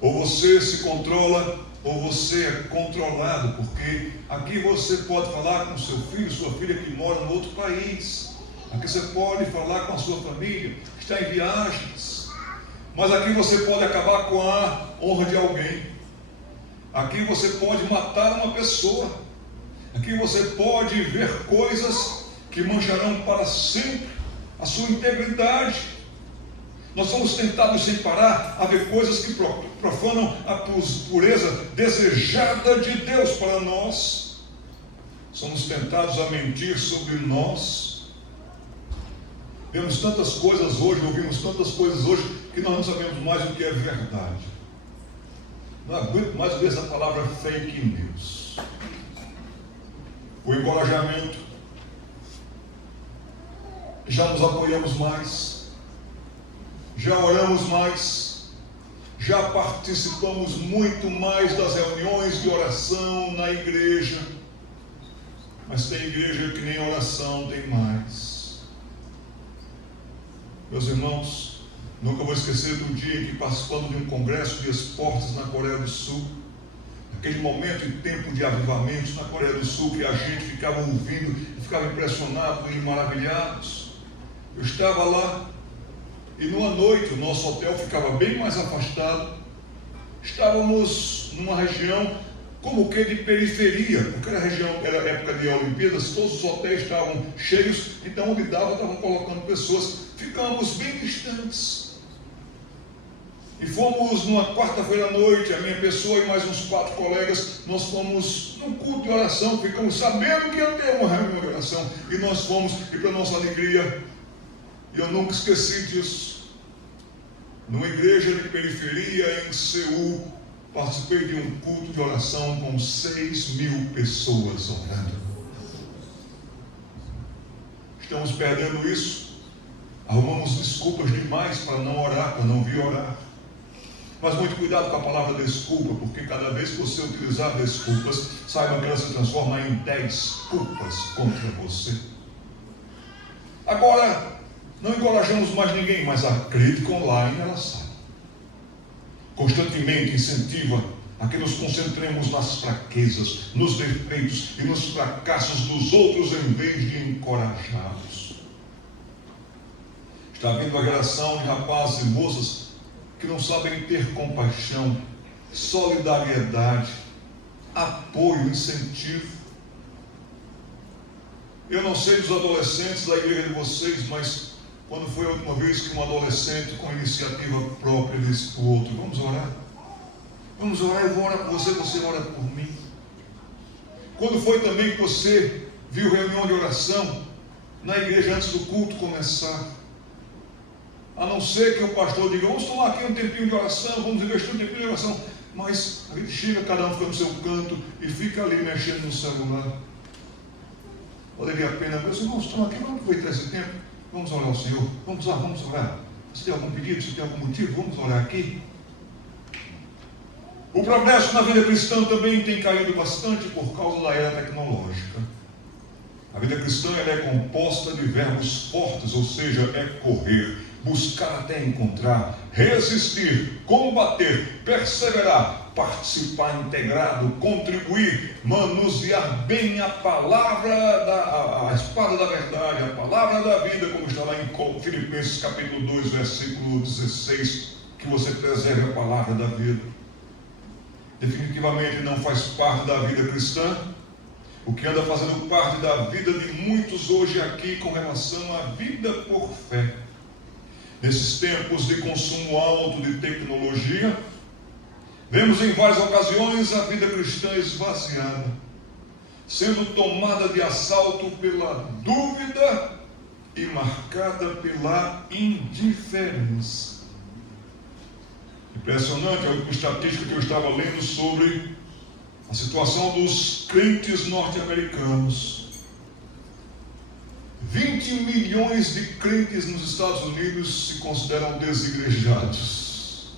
Ou você se controla, ou você é controlado. Porque aqui você pode falar com seu filho, sua filha que mora no outro país. Aqui você pode falar com a sua família que está em viagens. Mas aqui você pode acabar com a honra de alguém. Aqui você pode matar uma pessoa. Aqui você pode ver coisas que mancharão para sempre a sua integridade. Nós somos tentados sem parar a ver coisas que profanam a pureza desejada de Deus para nós. Somos tentados a mentir sobre nós. Vemos tantas coisas hoje, ouvimos tantas coisas hoje, que nós não sabemos mais o que é verdade. Não aguento mais ver essa palavra fake news. O encorajamento, já nos apoiamos mais. já oramos mais, já participamos muito mais das reuniões de oração na igreja, mas tem igreja que nem oração tem mais. Meus irmãos, nunca vou esquecer do dia em que, participando de um congresso de esportes na Coreia do Sul, aquele momento e tempo de avivamentos na Coreia do Sul, que a gente ficava ouvindo e ficava impressionado e maravilhados. Eu estava lá e numa noite, o nosso hotel ficava bem mais afastado. Estávamos numa região como que de periferia, porque era época de Olimpíadas, todos os hotéis estavam cheios, então onde dava estavam colocando pessoas. Ficamos bem distantes. E fomos numa quarta-feira à noite, a minha pessoa e mais uns 4 colegas, nós fomos num culto de oração, ficamos sabendo que ia ter uma reunião de oração, e nós fomos, e para nossa alegria, eu nunca esqueci disso, numa igreja de periferia em Seul, participei de um culto de oração com 6.000 pessoas orando. Estamos perdendo isso, arrumamos desculpas demais para não orar, para não vir orar. Mas muito cuidado com a palavra desculpa, porque cada vez que você utilizar desculpas, saiba que ela se transforma em 10 culpas contra você. Agora, não encorajamos mais ninguém, mas a crítica online, ela sai. Constantemente incentiva a que nos concentremos nas fraquezas, nos defeitos e nos fracassos dos outros, em vez de encorajá-los. Está vindo a geração de rapazes e moças que não sabem ter compaixão, solidariedade, apoio, incentivo. Eu não sei dos adolescentes da igreja de vocês, mas quando foi a última vez que um adolescente com iniciativa própria disse para o outro: vamos orar? Vamos orar, eu vou orar por você, você ora por mim. Quando foi também que você viu reunião de oração na igreja antes do culto começar? A não ser que o pastor diga: vamos tomar aqui um tempinho de oração, vamos investir um tempinho de oração. Mas a gente chega, cada um fica no seu canto e fica ali mexendo no celular. Valeria a pena, meus irmãos, tomar aqui, vamos aproveitar esse tempo, vamos orar ao Senhor, vamos orar. Se tem algum pedido, se tem algum motivo, vamos orar aqui. O progresso na vida cristã também tem caído bastante por causa da era tecnológica. A vida cristã ela é composta de verbos fortes, ou seja, é correr, buscar até encontrar, resistir, combater, perseverar, participar integrado, contribuir, manusear bem a palavra, a espada da verdade, a palavra da vida, como está lá em Filipenses capítulo 2, versículo 16, que você preserve a palavra da vida. Definitivamente não faz parte da vida cristã o que anda fazendo parte da vida de muitos hoje aqui com relação à vida por fé. Nesses tempos de consumo alto de tecnologia, vemos em várias ocasiões a vida cristã esvaziada, sendo tomada de assalto pela dúvida e marcada pela indiferença. Impressionante a última estatística que eu estava lendo sobre a situação dos crentes norte-americanos. 20 milhões de crentes nos Estados Unidos se consideram desigrejados.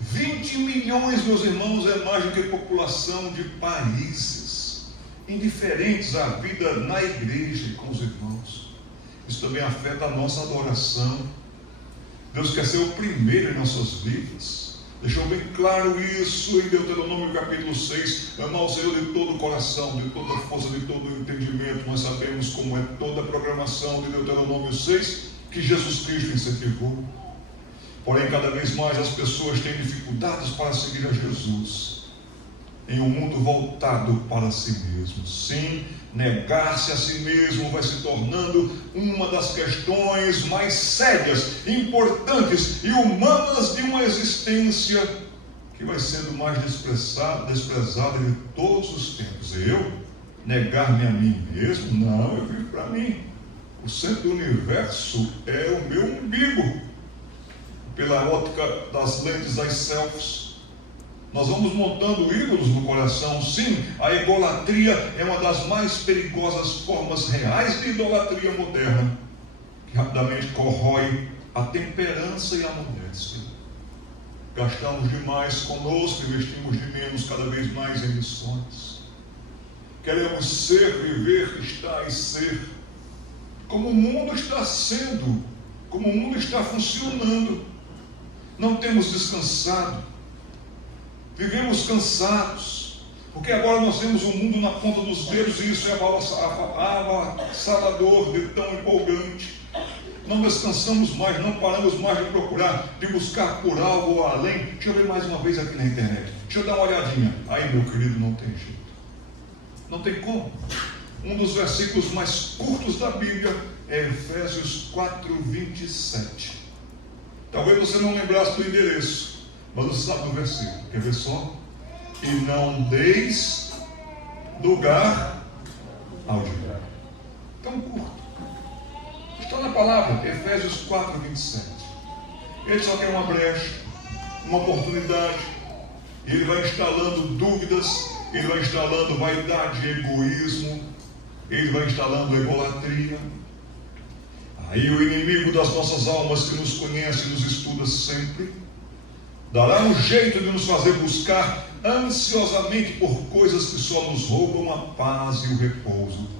20 milhões, meus irmãos, é mais do que a população de países indiferentes à vida na igreja e com os irmãos. Isso também afeta a nossa adoração. Deus quer ser o primeiro em nossas vidas. Deixou bem claro isso em Deuteronômio capítulo 6. Amar o Senhor de todo o coração, de toda a força, de todo o entendimento. Nós sabemos como é toda a programação de Deuteronômio 6 que Jesus Cristo incentivou. Porém, cada vez mais as pessoas têm dificuldades para seguir a Jesus em um mundo voltado para si mesmo. Sim, negar-se a si mesmo vai se tornando uma das questões mais sérias, importantes e humanas de uma existência que vai sendo mais desprezada de todos os tempos. Eu negar-me a mim mesmo? Não, eu vivo para mim. O centro do universo é o meu umbigo. Pela ótica das lentes das selfies, nós vamos montando ídolos no coração. Sim, a idolatria é uma das mais perigosas formas reais de idolatria moderna, que rapidamente corrói a temperança e a modéstia. Gastamos demais conosco, investimos de menos cada vez mais em missões. Queremos ser, viver, estar e ser como o mundo está sendo, como o mundo está funcionando. Não temos descansado, vivemos cansados, porque agora nós vemos o mundo na ponta dos dedos e isso é avassalador, de tão empolgante. Não descansamos mais, não paramos mais de procurar, de buscar por algo ou além. Deixa eu ver mais uma vez aqui na internet, deixa eu dar uma olhadinha. Aí, meu querido, não tem jeito, não tem como. Um dos versículos mais curtos da Bíblia é Efésios 4:27. Talvez você não lembrasse do endereço, mas você sabe do versículo. Quer ver só? E não deis lugar ao diabo. Tão curto. Está na palavra, Efésios 4:27. Ele só quer uma brecha, uma oportunidade. E ele vai instalando dúvidas, ele vai instalando vaidade e egoísmo, ele vai instalando egolatria. Aí o inimigo das nossas almas, que nos conhece e nos estuda sempre, dará um jeito de nos fazer buscar ansiosamente por coisas que só nos roubam a paz e o repouso,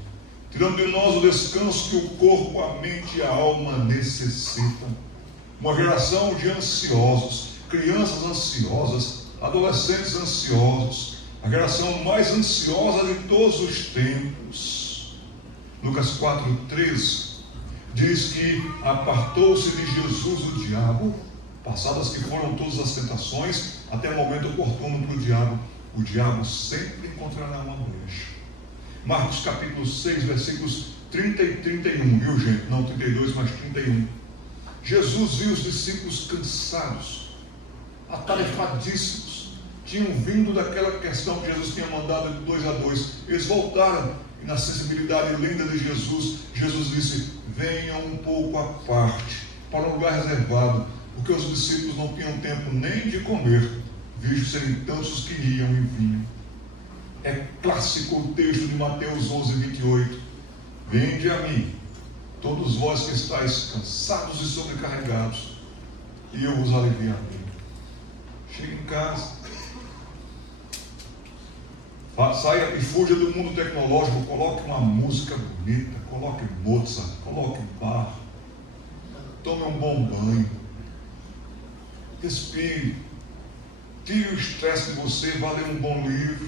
tirando de nós o descanso que o corpo, a mente e a alma necessitam. Uma geração de ansiosos, crianças ansiosas, adolescentes ansiosos, a geração mais ansiosa de todos os tempos. Lucas 4:13 diz que apartou-se de Jesus o diabo, passadas que foram todas as tentações, até o momento oportuno para o diabo. O diabo sempre encontrará uma brecha. Marcos capítulo 6, versículos 30 e 31, viu gente? Não 32, mas 31. Jesus viu os discípulos cansados, atarefadíssimos, tinham vindo daquela questão que Jesus tinha mandado de 2 a 2. Eles voltaram, e na sensibilidade linda de Jesus, Jesus disse: venham um pouco à parte, para um lugar reservado, porque os discípulos não tinham tempo nem de comer, visto serem tantos os que iam e vinham. É clássico o texto de Mateus 11:28. Vinde a mim, todos vós que estáis cansados e sobrecarregados, e eu vos aliviarei. Chegue em casa, saia e fuja do mundo tecnológico, coloque uma música bonita, coloque Mozart, coloque Bach, tome um bom banho, respire, tire o estresse de você, vá ler um bom livro,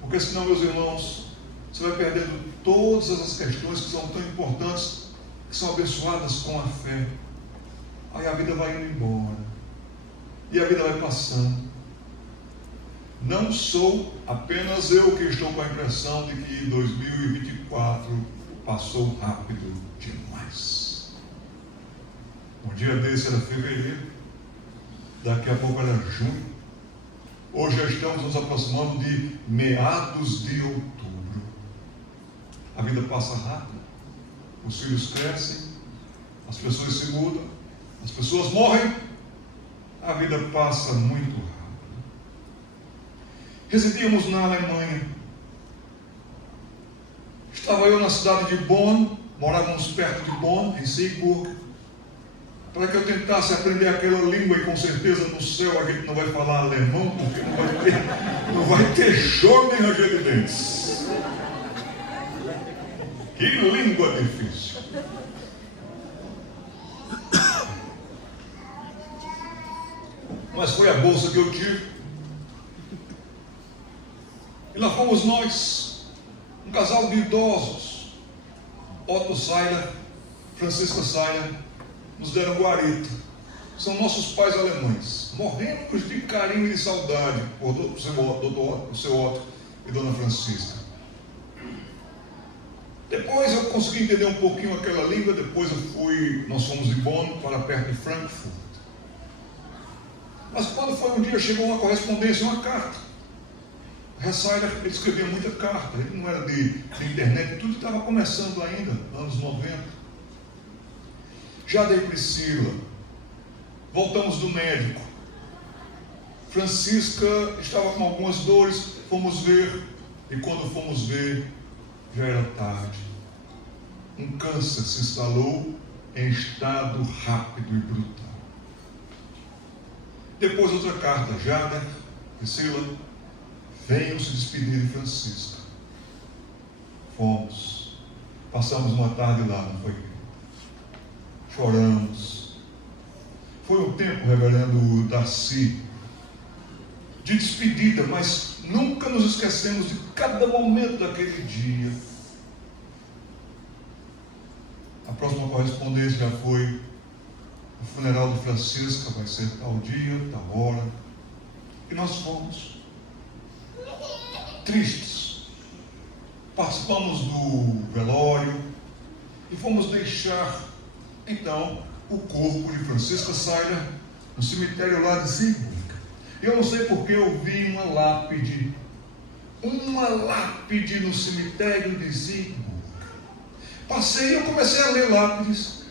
porque senão, meus irmãos, você vai perdendo todas as questões que são tão importantes, que são abençoadas com a fé. Aí a vida vai indo embora, e a vida vai passando. Não sou apenas eu que estou com a impressão de que 2024 passou rápido demais. Um dia desse era fevereiro, daqui a pouco era junho, hoje já estamos nos aproximando de meados de outubro. A vida passa rápido, os filhos crescem, as pessoas se mudam, as pessoas morrem, a vida passa muito rápido. Residíamos na Alemanha. Estava eu na cidade de Bonn, morávamos perto de Bonn, em Siegburg, para que eu tentasse aprender aquela língua, e com certeza no céu a gente não vai falar alemão, porque não vai ter choro nem ranger de dentes. Que língua difícil. Mas foi a bolsa que eu tive. E lá fomos nós, um casal de idosos, Otto Seiler, Francisca Seiler, nos deram guarita. São nossos pais alemães. Morremos de carinho e de saudade por o seu Otto e Dona Francisca. Depois eu consegui entender um pouquinho aquela língua. Depois nós fomos de Bonn para perto de Frankfurt. Mas quando foi um dia, chegou uma correspondência, uma carta. Seiler, ele escrevia muita carta, ele não era de internet, tudo estava começando ainda, anos 90. Já dei Priscila, voltamos do médico. Francisca estava com algumas dores, fomos ver, e quando fomos ver, já era tarde. Um câncer se instalou em estado rápido e brutal. Depois outra carta, Jader, Priscila, venham se despedir de Francisca. Fomos, passamos uma tarde lá, não foi? Choramos. Foi um tempo, reverendo Darcy, de despedida, mas nunca nos esquecemos de cada momento daquele dia. A próxima correspondência já foi: o funeral de Francisca vai ser tal dia, tal hora. E nós fomos tristes. Participamos do velório e fomos deixar, então, o corpo de Francisca Sayler no cemitério lá de Siegburg. Eu não sei porque eu vi uma lápide no cemitério de Siegburg. Passei e eu comecei a ler lápides.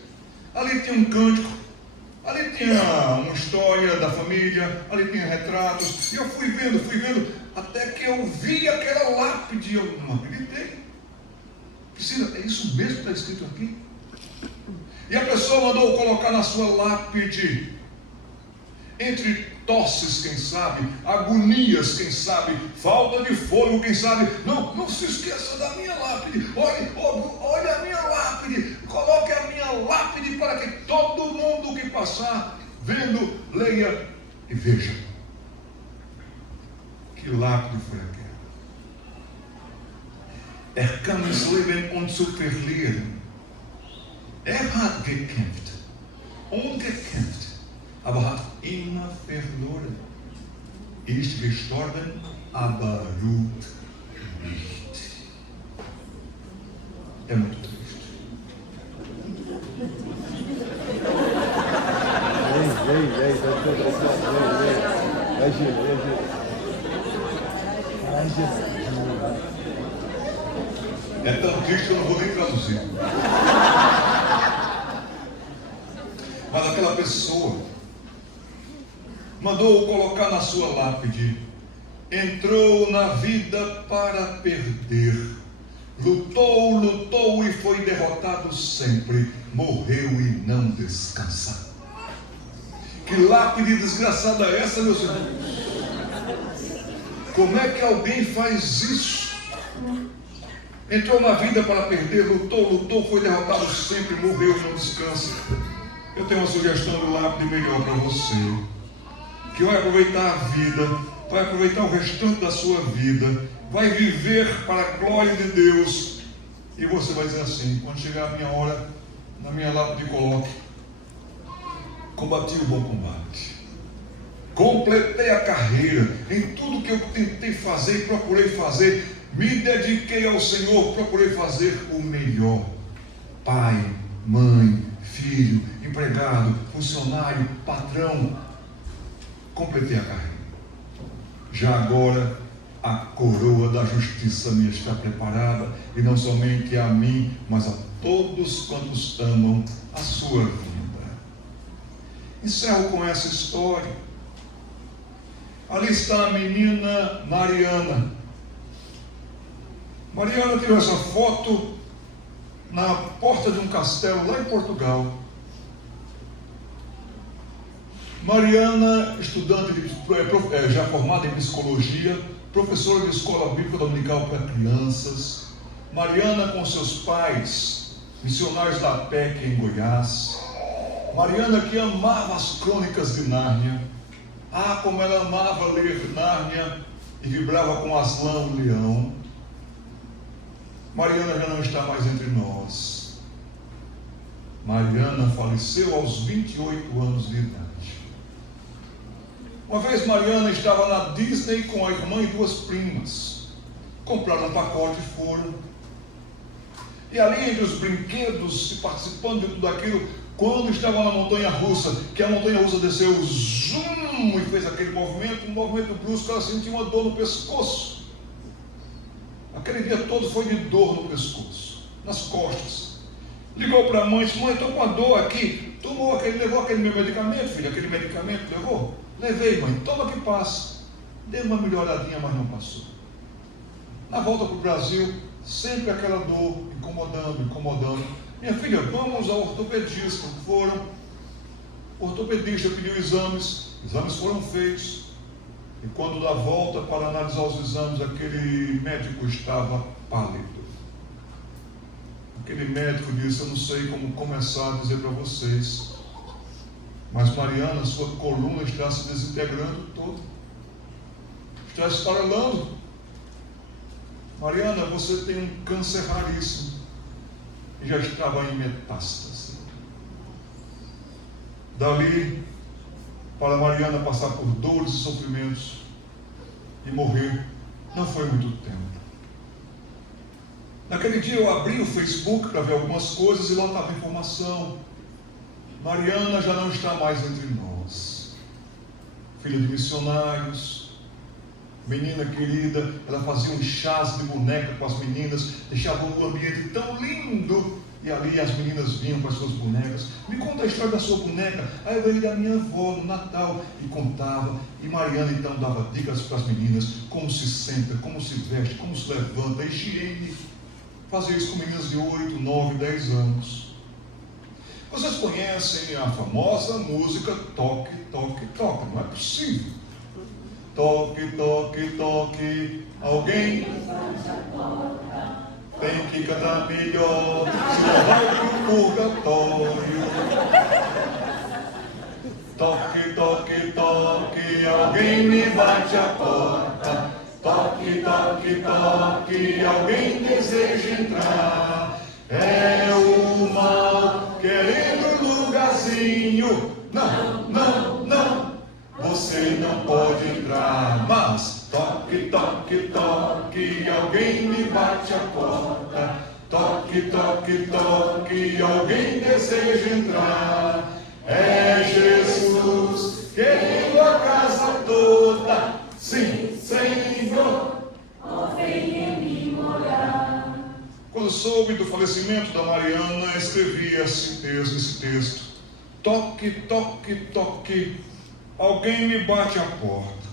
Ali tinha um cântico, ali tinha uma história da família, ali tinha retratos. E eu fui vendo, até que eu vi aquela lápide e eu não acreditei. Priscila, é isso mesmo que está escrito aqui? E a pessoa mandou colocar na sua lápide, entre tosses, quem sabe, agonias, quem sabe, falta de fôlego, quem sabe, não se esqueça da minha lápide, olha a minha lápide, coloque a minha lápide para que todo mundo que passar, vendo, leia e veja. Que lápide foi aquela? Kann es leben und zu verlieren. Hat gekämpft und gekämpft, aber hat immer verloren. Ist gestorben, aber ruht nicht. É muito triste. É tão triste que eu não vou nem traduzir. Mas aquela pessoa mandou colocar na sua lápide: entrou na vida para perder, lutou e foi derrotado sempre, morreu e não descansa. Que lápide desgraçada é essa, meus irmãos? Como é que alguém faz isso? Entrou na vida para perder, lutou, foi derrotado sempre, morreu e não descansa. Eu tenho uma sugestão do lápide melhor para você, que vai aproveitar a vida, vai aproveitar o restante da sua vida, vai viver para a glória de Deus, e você vai dizer assim: quando chegar a minha hora, na minha lápide coloque: combati o bom combate, completei a carreira, em tudo que eu tentei fazer e procurei fazer, me dediquei ao Senhor, procurei fazer o melhor. Pai, mãe, filho, empregado, funcionário, patrão, completei a carreira. Já agora a coroa da justiça me está preparada, e não somente a mim, mas a todos quantos amam a sua vida. Encerro com essa história. Ali está a menina Mariana. Mariana tirou essa foto na porta de um castelo lá em Portugal. Mariana, estudante já formada em psicologia, professora de escola bíblica dominical para crianças. Mariana com seus pais, missionários da PEC em Goiás. Mariana que amava as crônicas de Nárnia. Ah, como ela amava ler Nárnia e vibrava com Aslan o leão. Mariana já não está mais entre nós. Mariana faleceu aos 28 anos de idade. Uma vez Mariana estava na Disney com a irmã e duas primas. Compraram um pacote e foram. E ali entre os brinquedos e participando de tudo aquilo, quando estavam na montanha russa, que a montanha russa desceu zoom e fez aquele movimento, um movimento brusco, ela sentiu uma dor no pescoço. Aquele dia todo foi de dor no pescoço, nas costas. Ligou para a mãe e disse: mãe, estou com a dor aqui. Levou aquele meu medicamento, filho? Aquele medicamento levou? Levei, mãe, toma que passa. Deu uma melhoradinha, mas não passou. Na volta para o Brasil, sempre aquela dor, incomodando. minha filha, vamos ao ortopedista. Foram. O ortopedista pediu exames foram feitos. E quando dá volta para analisar os exames, aquele médico estava pálido. Aquele médico disse: eu não sei como começar a dizer para vocês, mas Mariana, sua coluna está se desintegrando toda, está esfarelando. Mariana, você tem um câncer raríssimo e já estava em metástase. Dali, para Mariana passar por dores e sofrimentos e morrer, não foi muito tempo. Naquele dia eu abri o Facebook para ver algumas coisas e lá estava a informação: Mariana já não está mais entre nós. Filha de missionários, menina querida, ela fazia um chás de boneca com as meninas, deixava o ambiente tão lindo, e ali as meninas vinham com as suas bonecas. Me conta a história da sua boneca. Aí eu veio da minha avó no Natal e contava, e Mariana então dava dicas para as meninas: como se senta, como se veste, como se levanta, higiene. Fazia isso com meninas de 8, 9, 10 anos. Vocês conhecem a famosa música Toque, Toque, Toque, não é possível. Toque, toque, toque, alguém tem que cantar melhor, senão vai pro purgatório. Toque, toque, toque, alguém me bate a porta. Toque, toque, toque, alguém deseja entrar. É o mal querendo lugarzinho. Não, não, não, você não pode entrar. Mas toque, toque, toque, alguém me bate a porta. Toque, toque, toque, alguém deseja entrar. É Jesus querendo a casa toda. Sim, Senhor, ó, vem em mim morar. Quando soube do falecimento da Mariana, escrevi esse texto. Toque, toque, toque, alguém me bate a porta.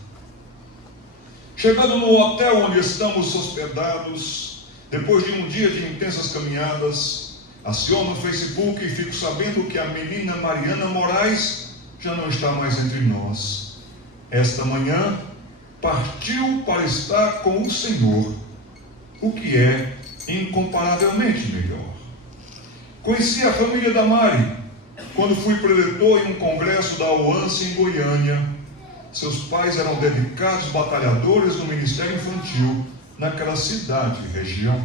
Chegando no hotel onde estamos hospedados, depois de um dia de intensas caminhadas, aciono o Facebook e fico sabendo que a menina Mariana Moraes já não está mais entre nós. Esta manhã partiu para estar com o Senhor, o que é incomparavelmente melhor. Conheci a família da Mari quando fui preletor em um congresso da OANSE em Goiânia. Seus pais eram dedicados batalhadores no Ministério Infantil naquela cidade e região.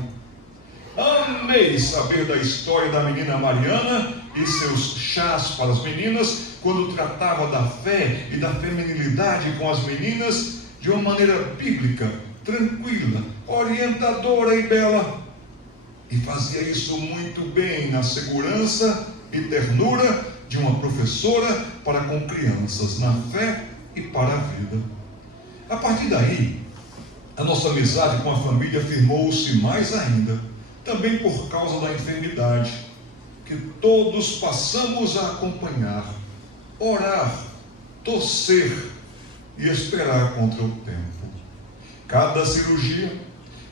Amei saber da história da menina Mariana e seus chás para as meninas, quando tratava da fé e da feminilidade com as meninas de uma maneira bíblica, tranquila, orientadora e bela. E fazia isso muito bem, na segurança e ternura de uma professora para com crianças, na fé e para a vida. A partir daí, a nossa amizade com a família firmou-se mais ainda, também por causa da enfermidade, que todos passamos a acompanhar, orar, torcer e esperar contra o tempo. Cada cirurgia,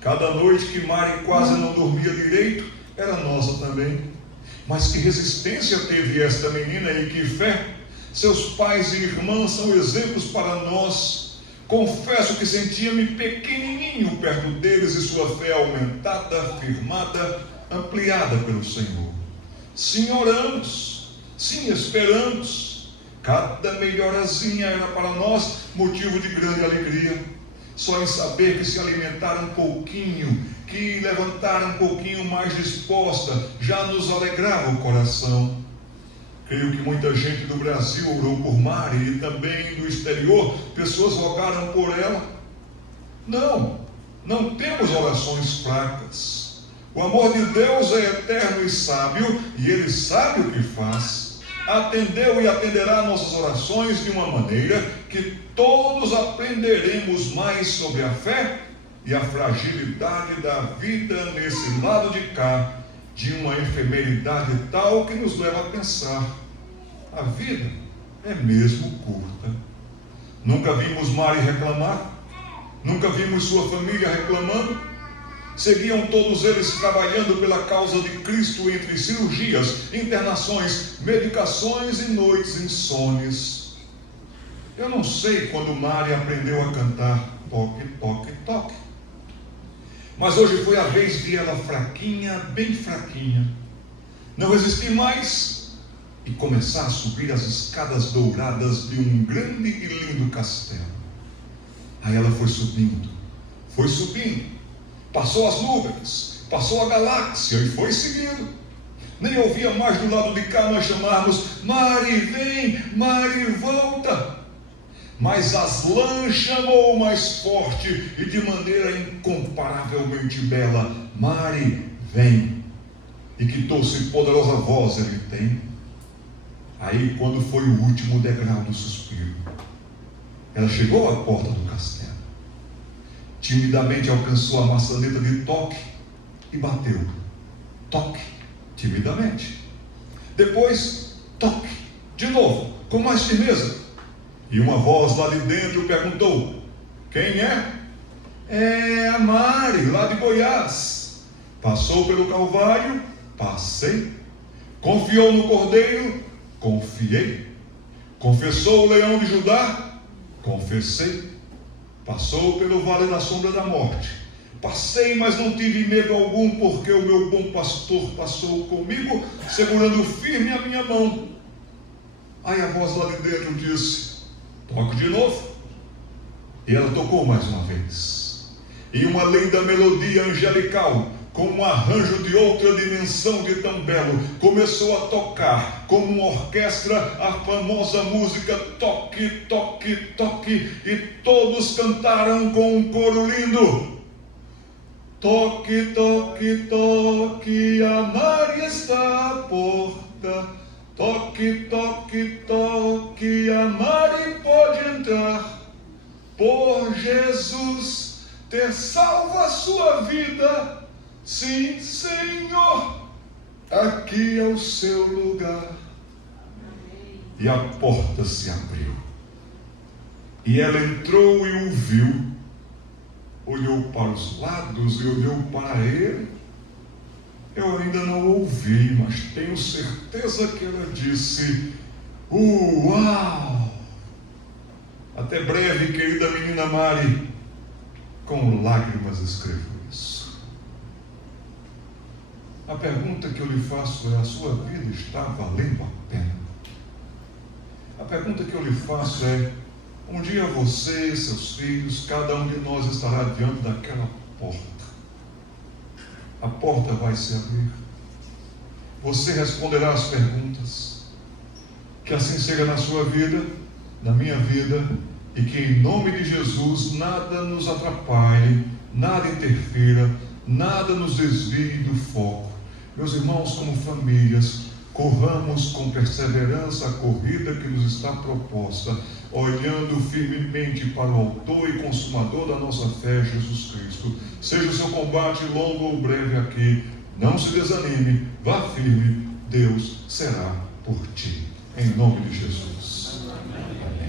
cada noite que Mari quase não dormia direito, era nossa também. Mas que resistência teve esta menina e que fé! Seus pais e irmãs são exemplos para nós. Confesso que sentia-me pequenininho perto deles e sua fé aumentada, firmada, ampliada pelo Senhor. Sim, oramos, sim, esperamos. Cada melhorazinha era para nós motivo de grande alegria. Só em saber que se alimentaram um pouquinho, que levantaram um pouquinho mais disposta, já nos alegrava o coração. Creio que muita gente do Brasil orou por Mari e também do exterior, pessoas rogaram por ela. Não temos orações fracas. O amor de Deus é eterno e sábio, e Ele sabe o que faz. Atendeu e atenderá nossas orações de uma maneira que todos aprenderemos mais sobre a fé e a fragilidade da vida nesse lado de cá, de uma efemeridade tal que nos leva a pensar: a vida é mesmo curta. Nunca vimos Mari reclamar, nunca vimos sua família reclamando. Seguiam todos eles trabalhando pela causa de Cristo entre cirurgias, internações, medicações e noites insones. Eu não sei quando Mari aprendeu a cantar toque, toque, toque. Mas hoje foi a vez de ela fraquinha, bem fraquinha, não resistir mais e começar a subir as escadas douradas de um grande e lindo castelo. Aí ela foi subindo, passou as nuvens, passou a galáxia e foi seguindo. Nem ouvia mais do lado de cá nós chamarmos: Mari, vem, Mari, volta. Mas Aslan chamou mais forte e de maneira incomparavelmente bela: Mari, vem. E que doce e poderosa voz ele tem. Aí, quando foi o último degrau do suspiro, ela chegou à porta do castelo. Timidamente alcançou a maçaneta de toque e bateu. Toque, timidamente. Depois, toque, de novo, com mais firmeza. E uma voz lá de dentro perguntou: quem é? É a Mari, lá de Goiás. Passou pelo Calvário? Passei. Confiou no Cordeiro? Confiei. Confessou o Leão de Judá? Confessei. Passou pelo vale da sombra da morte. Passei, mas não tive medo algum, porque o meu bom pastor passou comigo, segurando firme a minha mão. Aí a voz lá de dentro disse: toque de novo. E ela tocou mais uma vez. E uma linda melodia angelical, com um arranjo de outra dimensão de tão belo, começou a tocar, como uma orquestra, a famosa música Toque, Toque, Toque, e todos cantaram com um coro lindo: toque, toque, toque, a Mari está à porta. Toque, toque, toque, a Mari pode entrar. Por Jesus ter salvo a sua vida, sim, Senhor, aqui é o seu lugar. E a porta se abriu. E ela entrou e o viu. Olhou para os lados e olhou para ele. Eu ainda não ouvi, mas tenho certeza que ela disse: uau! Até breve, querida menina Mari. Com lágrimas escrevo isso. A pergunta que eu lhe faço é: a sua vida está valendo a pena? A pergunta que eu lhe faço é: um dia você, seus filhos, cada um de nós estará diante daquela porta. A porta vai se abrir. Você responderá as perguntas. Que assim seja na sua vida, na minha vida, e que em nome de Jesus nada nos atrapalhe, nada interfira, nada nos desvie do foco. Meus irmãos, como famílias, corramos com perseverança a corrida que nos está proposta, olhando firmemente para o autor e consumador da nossa fé, Jesus Cristo. Seja o seu combate longo ou breve aqui, não se desanime, vá firme, Deus será por ti. Em nome de Jesus. Amém.